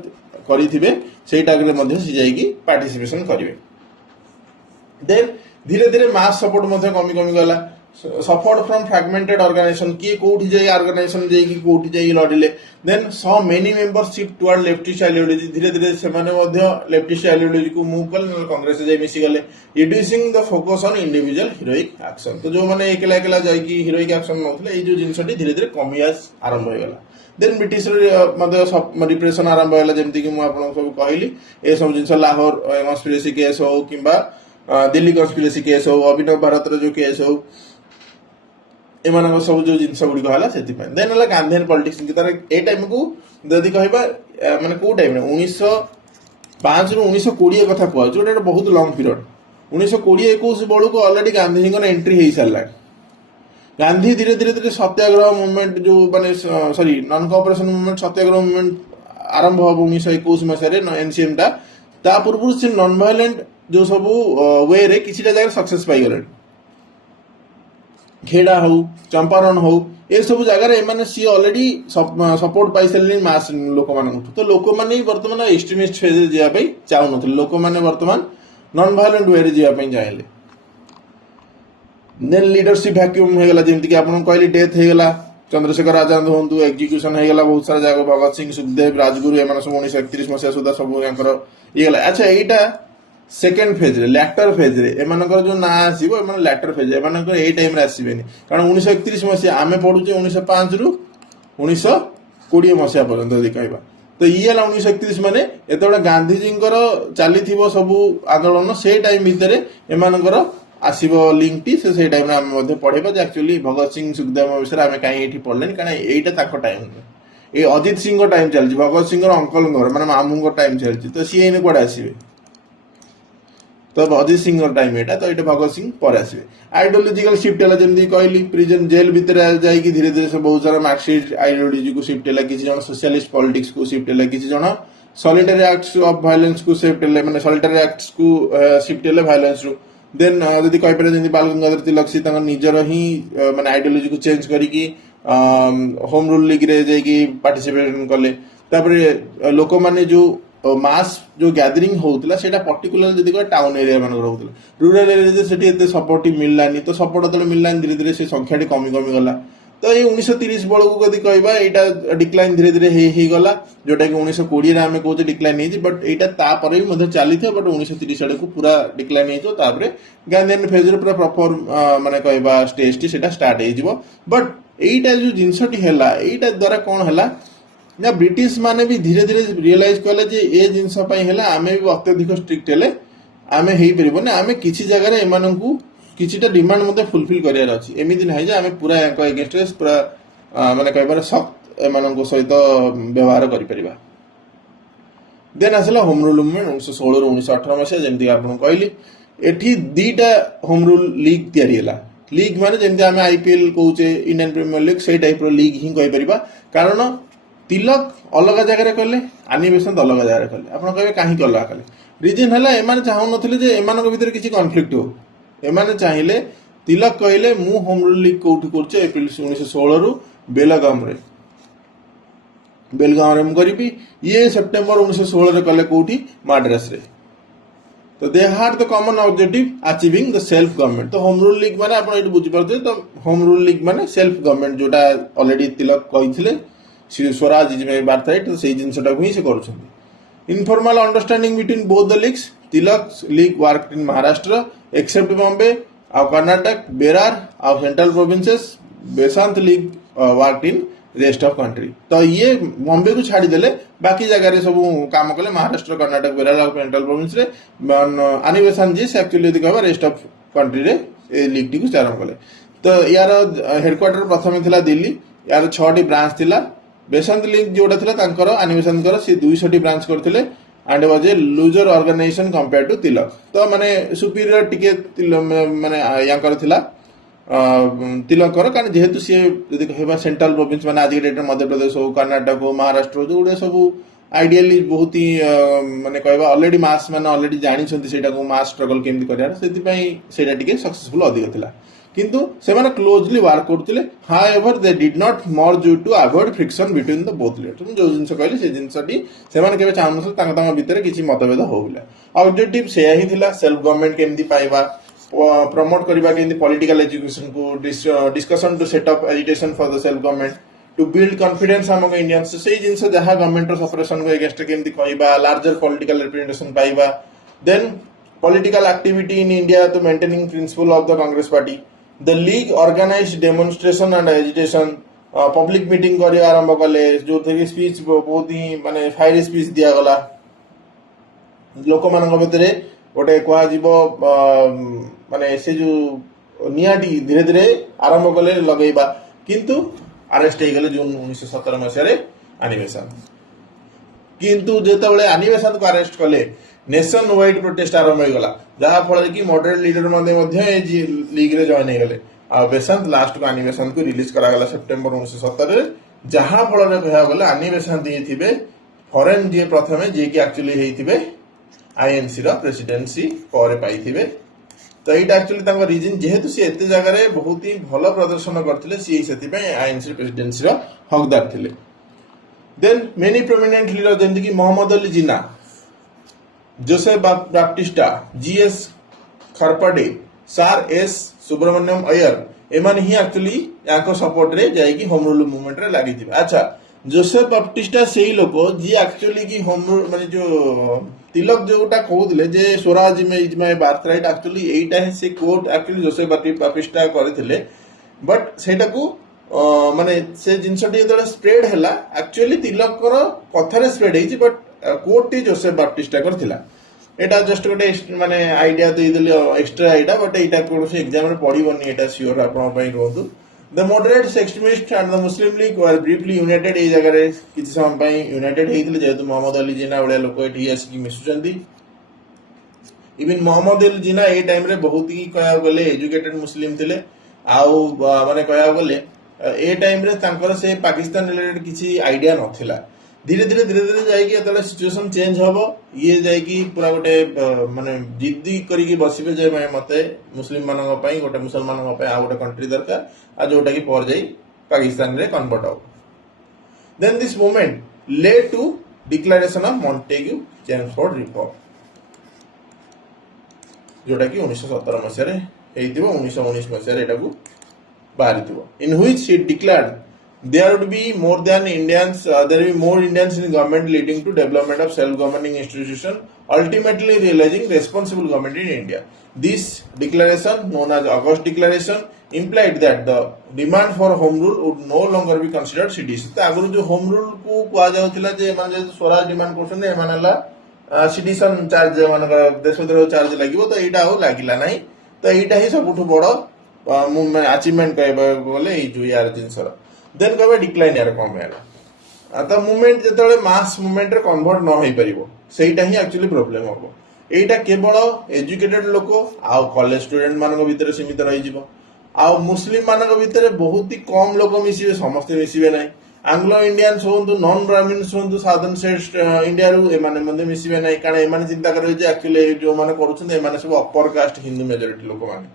करिथिबे सेटा रे मध्ये सी जाईकी पार्टिसिपेशन करिवे देन धीरे धीरे मास सपोर्ट मध्ये कमी कमी गला सफर्ड फ्रॉम फ्रैगमेंटेड ऑर्गेनाइजेशन किए कोठी जाई ऑर्गेनाइजेशन जाई कोठी जाई लड़िले then so many members shift toward leftist ideology धीरे धीरे से माने मध्य लेफ्टिस्ट आइडियोलॉजी को मूव कल कांग्रेस जाई मिसी गले reducing the focus on individual heroic action तो जो माने एकला एकला जाई की हीरोइक एक्शन नथले ए जो जिंसटी धीरे धीरे कमी आरंभ हो गला देन ब्रिटिश मध्य रिप्रेशन आरंभ होला जेमति कि मु आपन सब कहली ए सब जिंस लाहौर कन्स्पिरेसी केस हो किंबा दिल्ली कन्स्पिरेसी केस हो अभिनव भारत जो केस हो एमान सब जो जिन गुड़िक है देन है गांधीन पॉलिटिक्स तार ए टाइम को जदि कहबा माने को टाइम 1905 रु 1920 कथा कहु जोटा बहुत लंग पीरियड 1920-21 बेलू को ऑलरेडी गांधी एंट्री हो सारा गांधी धीरे धीरे धीरे सत्याग्रह मूवमेंट जो माने सॉरी नॉन कोऑपरेशन मूवमेंट सत्याग्रह मूवमेंट आरंभ हम 1921 मसीह एनसीएम ता पूर्व से नॉन वायलेंट जो सब वे रे किसी जगह सक्सेस पाई गले खेड़ा हो चंपारण हो ये सब जगह सी अलरेडी सपोर्ट पाई सारे मास लोक मान तो लोक मैंने बर्तमान एक्सट्रीमिस्ट फेज जावाई चाहून लोक मैंने बर्तमान नॉन वायलेंट वे जावाई चाहिए देन लीडरशिप वैक्यूम होगला जमीक आप कहली डेथ होगला चंद्रशेखर आजाद हूँ एग्जीक्यूशन होगला बहुत सारा जगह भगत सिंह सुखदेव राजगुरु एम सब 1931 मसीहा सुधा सब ये अच्छा यहाँ सेकेंड फेज रे लैटर फेज रे एमानकर जो ना आसीबो एमान लैटर फेज एमानकर ए टाइम रे आसीबेनी कारण 1931 मसीहा आमे पढुचे 1905 रु 1920 मसीहा पर्यंत देखैबा तो ये हला 1931 माने एतबेला गांधी जींकर चलीथिबो सब आंदोलन से टाइम भितर एमानकर आसीबो लिंक टी से टाइम रे हम मध्ये पढेबा जे एक्चुअली भगत सिंह सुखदेव विषय आमे काई एठी पढलेन कारण एटा ताको टाइम ए अजित सिंह को टाइम चलछि भगत सिंह रो अंकल घर माने मामू को टाइम चलछि तो सी एने कोड आसीबे तो अजित सिंह रो टाइम एटा तो एटा भगत सिंह पर आसीबे आइडियोलॉजिकल शिफ्ट हला जेमदी कहली प्रिजन जेल भीतर जाई कि धीरे धीरे से बहुत सारा मार्क्सिस्ट आइडियोलॉजी को शिफ्ट हला किछि जण सोशलिस्ट पॉलिटिक्स को शिफ्ट हला किछि जण सॉलिटरी एक्ट्स ऑफ वायलेंस को शिफ्ट हले माने सॉलिटरी एक्ट्स को शिफ्ट हले वायलेंस रो देन जदि कहि पारे जदि बाल गंगाधर तिलक सी तंग निजर ही माने आइडियोलॉजी को चेंज करी कि होम रूल लीग रे जाई कि पार्टिसिपेट करले तापर लोक माने जो मास जो गैदरिंग होउतला सेटा पर्टिकुलर जदि को टाउन एरिया मन होउतला रूरल एरिया जे सेठी एते सपोर्ट मिललानी तो सपोर्ट तले मिललानी धीरे धीरे से संख्या टी कमी कमी गला तो ये 1930 बळ को कदी कहबा एटा डिक्लाइन धीरे धीरे हे गला जोटा कि 1920 रे हमें कहते डिक्लाइन हे बट एटा ता परे भी मध्ये चाली थे बट 1930 आडे को पूरा डिक्लाइन हे तो तापरे गांधीयन फेज रे पूरा प्रॉपर माने कहबा स्टेज टी सेटा स्टार्ट हे जिवो बट एटा जो जिंसटी हैला एटा द्वारा कोन हैला ना ब्रिटिश माने भी धीरे धीरे रियलाइज कले जे ए जिंस पई हैला आमे भी अत्यधिक स्ट्रिक्ट हेले आमे हेई परिबो ना आमे किछि जगह रे एमानंकु किछिटा डिमांड मध्ये फुलफिल करियार अछि एमिदिन है जे आमे पूरा एको अगेंस्ट पूरा माने कहबार सख्त एमानंको सहित व्यवहार करि परिबा देन आसला होम रूल मूवमेंट 1916 रो 1918 मसे जेमति आपन कहली एठी दीटा होम रूल लीग तयारी हैला लीग माने जेमति आमे आईपीएल कहूचे इंडियन प्रीमियर लीग सेही टाइप रो लीग ही कहि परिबा कारण तिलक अलग जगह रे कले आनी बेसंत अलग जगह रे कले आपन कहबे काहे कला कले रीजन हला एमाने चाहौ नथिले जे एमानक भीतर किछि कॉन्फ्लिक्ट हो एमाने चाहिले तिलक कहले मु होम रूल लीग कोठी करछे एप्रिल 1916 रु बेलगाम रे मु करिबी ये सितंबर 1916 रे कले कोठी माड्रास रे तो they had the common objective achieving the self government तो होम रूल लीग माने आपण एठी बुझि परते तो होम रूल लीग माने सेल्फ गवर्नमेंट जोटा ऑलरेडी तिलक कहिथिले स्वराज इज माय बर्थराइट तो सेही जिंसटा को ही से करूछन informal understanding between both the leagues Tilak league work in Maharashtra except Bombay और कर्नाटक बेरार और central provinces Besant league work in rest of country तो ये बॉम्बे को छाड़ी देले बाकी जगह रे सब काम कले महाराष्ट्र कर्नाटक बेरार और सेंट्रल प्रोविंस रे आनी बेसांत जी से एक्चुअली यदि कहबा रेस्ट ऑफ कंट्री रे ए लीग टी को आरंभ कले तो यार हेडक्वार्टर प्रथम थिला दिल्ली यार 6 टी ब्रांच थिला बेसांत लीग जोटा थिला तांकर आनिवेशन कर से 200 टी ब्रांच करथिले and was a looser organisation compare to Tilak तो माने सुपीरियर टिके माने यांकर थिला तिलक कर कारण जेहेतु से यदि कहबा सेंट्रल प्रोविंस माने आज डेट मध्य प्रदेश हो कर्नाटक हो महाराष्ट्र हो जोडे सब आइडियली बहुत ही माने कहबा ऑलरेडी मास माने ऑलरेडी जानि छथि सेटा को मास स्ट्रगल केमति करियार सेति पई सेटा टिके सक्सेसफुल अधिक थिला किंतु सेमाने क्लोजली वर्क करथिले however they did not merge due to avoid friction between the both leaders तुम जो जिंस कहली से जिंसटी सेमाने केबे चाहनस तांग तांग भीतर किछि मतभेद होउला ऑब्जेक्टिव से ही थिला सेल्फ गवर्नमेंट केमति पाइबा प्रमोट करबा केमति पॉलिटिकल एजुकेशन को discussion to set up education for the self government to build confidence among Indians से जिंस जहां गवर्नमेंट रो ऑपरेशन को अगेंस्ट केमति कहबा लार्जर पॉलिटिकल रिप्रेजेंटेशन पाइबा then political activity in India to maintaining principle of the Congress party the league organised demonstration and agitation public meeting करी आरंभ कले जो थे स्पीच बहुत ही माने फायर स्पीच दिया गला लोक मान भितर गोटे कह जीवो माने से जो नियाटी धीरे धीरे आरंभ कले लगेबा किंतु अरेस्ट हो गले जून 1917 मसिया आनिवेशन किंतु जेतबेले आनिवेशन को अरेस्ट कले नेशन वाइड प्रोटेस्ट आरंभ हो गला जहा फल कि मॉडरेट लीडर मध्ये लीग रे जॉइन हो गले आ बेसांत लास्ट को आनिवेशन को रिलीज करा गला सितंबर 1917 रे जहा फल रे कहा गला आनिवेशन दी थिबे फॉरेन जे प्रथमे जे कि एक्चुअली हेइथिबे आईएनसी रो प्रेसिडेंसी पर पाइथिबे तो एटा एक्चुअली तांको रीजन जेहेतु से एते जगह रे बहुत ही भलो प्रदर्शन करथिले सी सेति पे आईएनसी प्रेसिडेंसी रो हकदार थिले देन मेनी प्रोमिनेंट लीडर जेंति कि मोहम्मद अली जिन्ना जोसेफ बाप्टिस्टा जीएस खरपडे सार एस सुब्रमण्यम अयर एमान ही एक्चुअली याको सपोर्ट रे जाय कि होम रूल मूवमेंट रे लागि थिबे अच्छा जोसेफ बाप्टिस्टा सेही लोक जी एक्चुअली की होम रूल माने जो तिलक जोटा कहउतले जे स्वराज में इज माय बर्थराइट एक्चुअली एटा से कोट एक्चुअली जोसेफ बाप्टिस्टा करथिले बट सेटा को माने से जिंसटी जेतले स्प्रेड हैला एक्चुअली तिलक रो कथारे स्प्रेड हेछि बट कोट टी जोसेफ बाप्टिस्टा करथिला एटा जस्ट गोटे माने आइडिया देदेली एक्स्ट्रा आइडिया बट एटा कोनोसी एग्जाम रे पड़िबनी एटा सियोर आपन पई रहतु the moderates extremist and the Muslim league were briefly united ए जगह रे किछि समय पई यूनाइटेड हेइतिले जेतु मोहम्मद अली जिना बडे लोक एठी आसी मिसुचंदी इवन मोहम्मद अली जिना ए टाइम रे बहुत ही कहया गले एजुकेटेड मुस्लिम थिले आउ माने कहया गले ए टाइम रे तांकर से पाकिस्तान रिलेटेड किछि आइडिया नथिला धीरे धीरे जाइए जो सिचुएशन चेंज हम ये जाइए पूरा गोटे माने जिद्दी करिकी बसिबे जे मते मुस्लिम मानक पई गोटे मुसलमान पई आ गोटे कंट्री दरकार आ जोटा कि पर जाई पाकिस्तान रे कन्वर्ट हो then this movement led to declaration of Montagu Chelmsford reform जोटा कि 1917 मसिया रे हेइतिबो 1919 मसिया रे एटा को बाहरितिबो in which it declared there would be more than Indians, there will be more Indians in government leading to development of self-governing institution, ultimately realizing responsible government in India. This declaration, known as August Declaration, implied that the demand for home rule would no longer be considered cities. तो आगुरु जो home rule को कुआ जाउथिला जे एमान जे Swaraj demand करछन एमान हला citizen charge मान देशद्रोह charge लागिवो तो एटा हो लागिला नाही तो एटा ही सबुठु बडो अचीवमेंट कहबा बोले ए जो यार जिंसरा देन कबे डिक्लाइन यार कम यार आता मूवमेंट जेतले मास मूवमेंट रे कन्वर्ट न होई परिबो सेटा ही एक्चुअली प्रॉब्लम होबो एटा केवल एजुकेटेड लोक आ कॉलेज स्टूडेंट मानक भीतर सीमित रही जिवो आ मुस्लिम मानक भीतर बहुत ही कम लोक मिसिबे समस्त मिसिबे नाही आंग्लो इंडियंस होंतु नॉन ब्राह्मण्स होंतु साधन श्रेष्ठ इंडिया रु एमाने मध्ये मिसिबे नाही कारण एमाने चिंता करे जे एक्चुअली जो माने करूछन एमाने सब अपर कास्ट हिंदू मेजॉरिटी लोक माने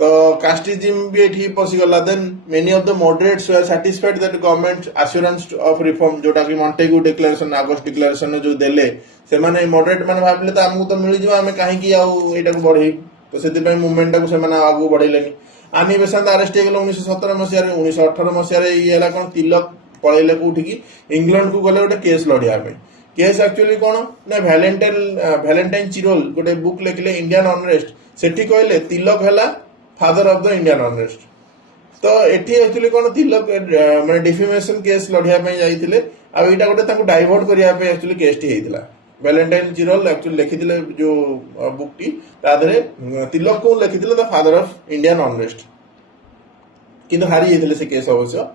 तो कास्टिज्म भी एठी पसिगला then many of the moderates were satisfied that government assurance of reform जोटा कि मॉन्टेग्यू डिक्लेरेशन अगस्त डिक्लेरेशन जो देले से माने मॉडरेट माने भाबले तो हमहु तो मिलि जिवा हमें काहे कि आउ एटा को बढ़ई तो सेति पय मूवमेंट को से माने आगु बढ़ैलेनी आनी बेसंत अरेस्ट हेगलो 1917 मसिया रे 1918 मसिया रे ये हला कोन तिलक पळैले कोठी कि इंग्लैंड को गले गोटे केस लढिया पे केस एक्चुअली कोन ना वैलेंटाइन चिरोल गोटे बुक लिखले इंडियन अनरेस्ट सेठी कहले तिलक हला father of the Indian unrest तो एठी एक्चुअली कोन तिलक माने डिफेमेशन केस लढिया पे जाईतिले आ एटा गोटे ताको डाइवर्ट करिया पे एक्चुअली केस टी हेतिला वैलेंटाइन चिरोल एक्चुअली लिखितिले जो बुक टी तादरे तिलक को लिखितिले the father of Indian unrest किंतु हारी हेतिले से केस अवश्य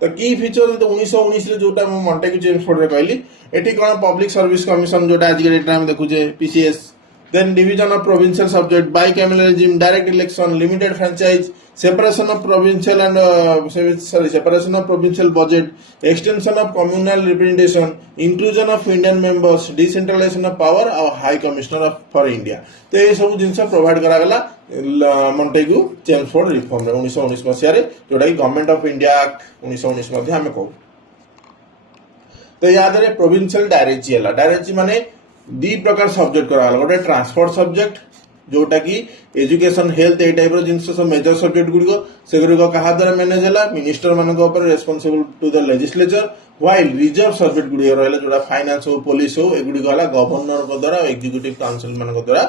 तो की फीचर तो 1919 रे जोटा म मॉन्टेग्यू चेम्सफोर्ड रे कहली एठी कोन पब्लिक सर्विस कमिशन जोटा आज के डेट हम देखु जे PCS then division of provincial subject bicameral regime direct election limited franchise separation of provincial and separation of provincial budget extension of communal representation inclusion of Indian members decentralization of power और high commissioner of for India तो ये सब जिनस provide करा गला Montagu Chelmsford reform रे 1919 मसिया रे जोटा कि गवर्नमेंट ऑफ इंडिया एक्ट 1919 मध्ये हमें कहू तो याद रे प्रोविंशियल डायरेक्ची हला डायरेक्ची माने दी प्रकार सब्जेक्ट करा गोटे ट्रांसपोर्ट सब्जेक्ट जोटा कि एजुकेशन हेल्थ ए टाइप जिनस सब मेजर सब्जेक्ट गुड़िक से कहा द्वारा मैनेज है मिनिस्टर मान responsible to the legislature while reserve subject गुड़िक रहा जोटा फाइनेंस हो पुलिस हो एगुड़िक है गवर्नर द्वारा एग्जीक्यूटिव काउंसिल मान द्वारा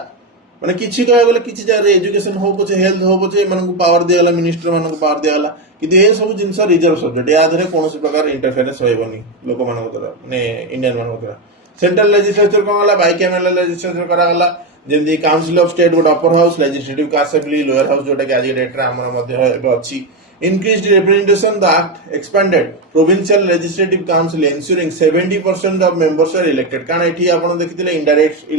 माने किछि कह गले किछि जगह एजुकेशन हो पछे हेल्थ हो पछे मन पावर दियाला मिनिस्टर मान पावर दियाला कि ए सब जिनस रिजर्व सब्जेक्ट या आधार कौन प्रकार इंटरफेरेंस होइबनी लोक मान द्वारा माने इंडियन मान द्वारा सेंट्रल लेजिस्लेचर कौन गला बाइकैमेरल लेजिस्लेचर करा गला जेमदी काउंसिल ऑफ स्टेट गोटे upper house legislative assembly lower house जोटा कि आज डेट रे हमर मध्ये एबे अछि increased representation the act expanded provincial legislative council ensuring 70% of members are elected कारण एठी आपण देखिथिले इनडायरेक्ट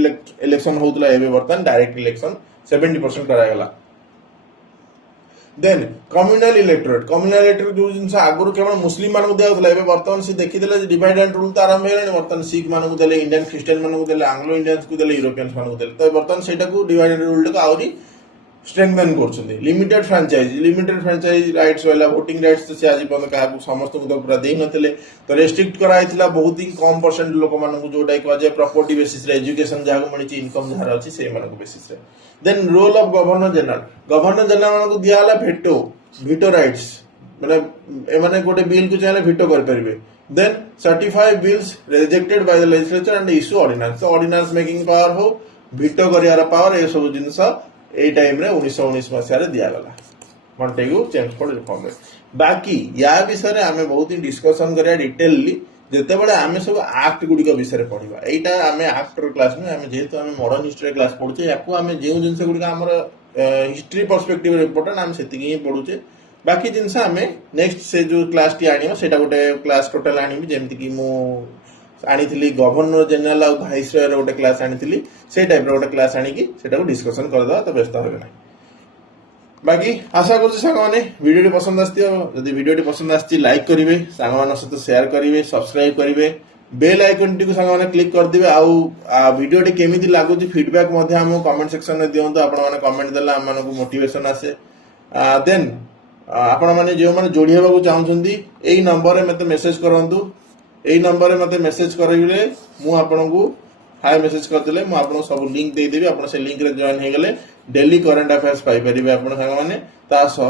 इलेक्शन होतला एबे वर्तमान डायरेक्ट इलेक्शन 70% करा गला देन कम्युनल इलेक्टोरेट जो जिनस आगुरु केवल मुस्लिम मानकु दियाउतला एबे वर्तमान से देखिदेले डिवाइड एंड रूल त आरंभ हेलानी वर्तमान सिख मानकु देले इंडियन क्रिश्चियन मानकु देले आंग्लो इंडियंस को देले यूरोपियंस मानकु देले तो वर्तमान सेटा को डिवाइड एंड रूल को आउरी स्ट्रेंथन करछन्ती लिमिटेड फ्रैंचाइज राइट्स वाला वोटिंग राइट्स तो से आज पन का समस्त को तो पूरा देई नथिले तो रेस्ट्रिक्ट कराइथिला बहुत ही कम परसेंट लोक मानकु जोटा को जे प्रॉपर्टी बेसिस रे एजुकेशन जागु मणि इनकम जहार अछि से मानकु बेसिस रे then role of governor general मानकु दियाला वीटो राइट्स माने ए माने गोटे बिल को चाहे वीटो कर परिबे then certify bills rejected by the legislature and issue ordinance तो ऑर्डिनेंस मेकिंग पावर हो वीटो करियार पावर ए सब जिंस ए टाइम रे 1919 मसिया रे दिया गला मॉन्टेग्यू चेम्सफोर्ड रिफॉर्म रे बाकी या विषय रे हमें बहुत ही डिस्कशन करिया डिटेलली ଯେତେବେଳେ ଆମେ ସବୁ ଆକ୍ଟ ଗୁଡ଼ିକ ବିଷୟରେ ପଢିବା, ଏଇଟା ଆମେ ଆକ୍ଟର କ୍ଲାସ୍ ନୁହେଁ, ଆମେ ଯେହେତୁ ଆମେ ମଡର୍ନ ହିଷ୍ଟ୍ରି କ୍ଲାସ୍ ପଢୁଛେ, ୟାକୁ ଆମେ ଯେଉଁ ଜିନିଷ ଗୁଡ଼ିକ ଆମର ହିଷ୍ଟ୍ରି ପର୍ସପେକ୍ଟିଭରେ ଇମ୍ପୋର୍ଟାଣ୍ଟ ଆମେ ସେତିକି ହିଁ ପଢୁଛେ। ବାକି ଜିନିଷ ଆମେ ନେକ୍ସଟ ସେ ଯୋଉ କ୍ଲାସଟି ଆଣିବ ସେଇଟା ଗୋଟେ କ୍ଲାସ୍ ଟୋଟାଲ ଆଣିବି, ଯେମିତିକି ମୁଁ ଆଣିଥିଲି ଗଭର୍ଣ୍ଣର ଜେନେରାଲ ଆଉ ଭାଇସରୟର ଗୋଟେ କ୍ଲାସ୍ ଆଣିଥିଲି, ସେଇ ଟାଇପ୍ର ଗୋଟେ କ୍ଲାସ୍ ଆଣିକି ସେଟାକୁ ଡିସ୍କସନ୍ କରିଦେବା, ତ ବ୍ୟସ୍ତ ହେବେ ନାହିଁ। ବାକି ଆଶା କରୁଛି ସାଙ୍ଗମାନେ ଭିଡ଼ିଓଟି ପସନ୍ଦ ଆସିଥିବ। ଯଦି ଭିଡ଼ିଓଟି ପସନ୍ଦ ଆସିଛି ଲାଇକ୍ କରିବେ, ସାଙ୍ଗମାନଙ୍କ ସହିତ ସେୟାର କରିବେ, ସବସ୍କ୍ରାଇବ କରିବେ, ବେଲ୍ ଆଇକନଟିକୁ ସାଙ୍ଗମାନେ କ୍ଲିକ୍ କରିଦେବେ। ଆଉ ଭିଡ଼ିଓଟି କେମିତି ଲାଗୁଛି ଫିଡବ୍ୟାକ୍ ମଧ୍ୟ ଆମକୁ କମେଣ୍ଟ ସେକ୍ସନରେ ଦିଅନ୍ତୁ। ଆପଣମାନେ କମେଣ୍ଟ ଦେଲେ ଆମମାନଙ୍କୁ ମୋଟିଭେସନ ଆସେ। ଦେନ୍ ଆପଣମାନେ ଯେଉଁମାନେ ଯୋଡ଼ି ହେବାକୁ ଚାହୁଁଛନ୍ତି ଏଇ ନମ୍ବରରେ ମୋତେ ମେସେଜ କରନ୍ତୁ। ଏଇ ନମ୍ବରରେ ମୋତେ ମେସେଜ କରିଲେ ମୁଁ ଆପଣଙ୍କୁ ହାଏ ମେସେଜ କରିଦେଲେ ମୁଁ ଆପଣଙ୍କୁ ସବୁ ଲିଙ୍କ ଦେଇଦେବି। ଆପଣ ସେ ଲିଙ୍କରେ ଜଏନ୍ ହେଇଗଲେ ଡେଲି କରେଣ୍ଟ ଆଫେୟାର୍ସ ପାଇପାରିବେ ଆପଣ ସାଙ୍ଗମାନେ। ତା ସହ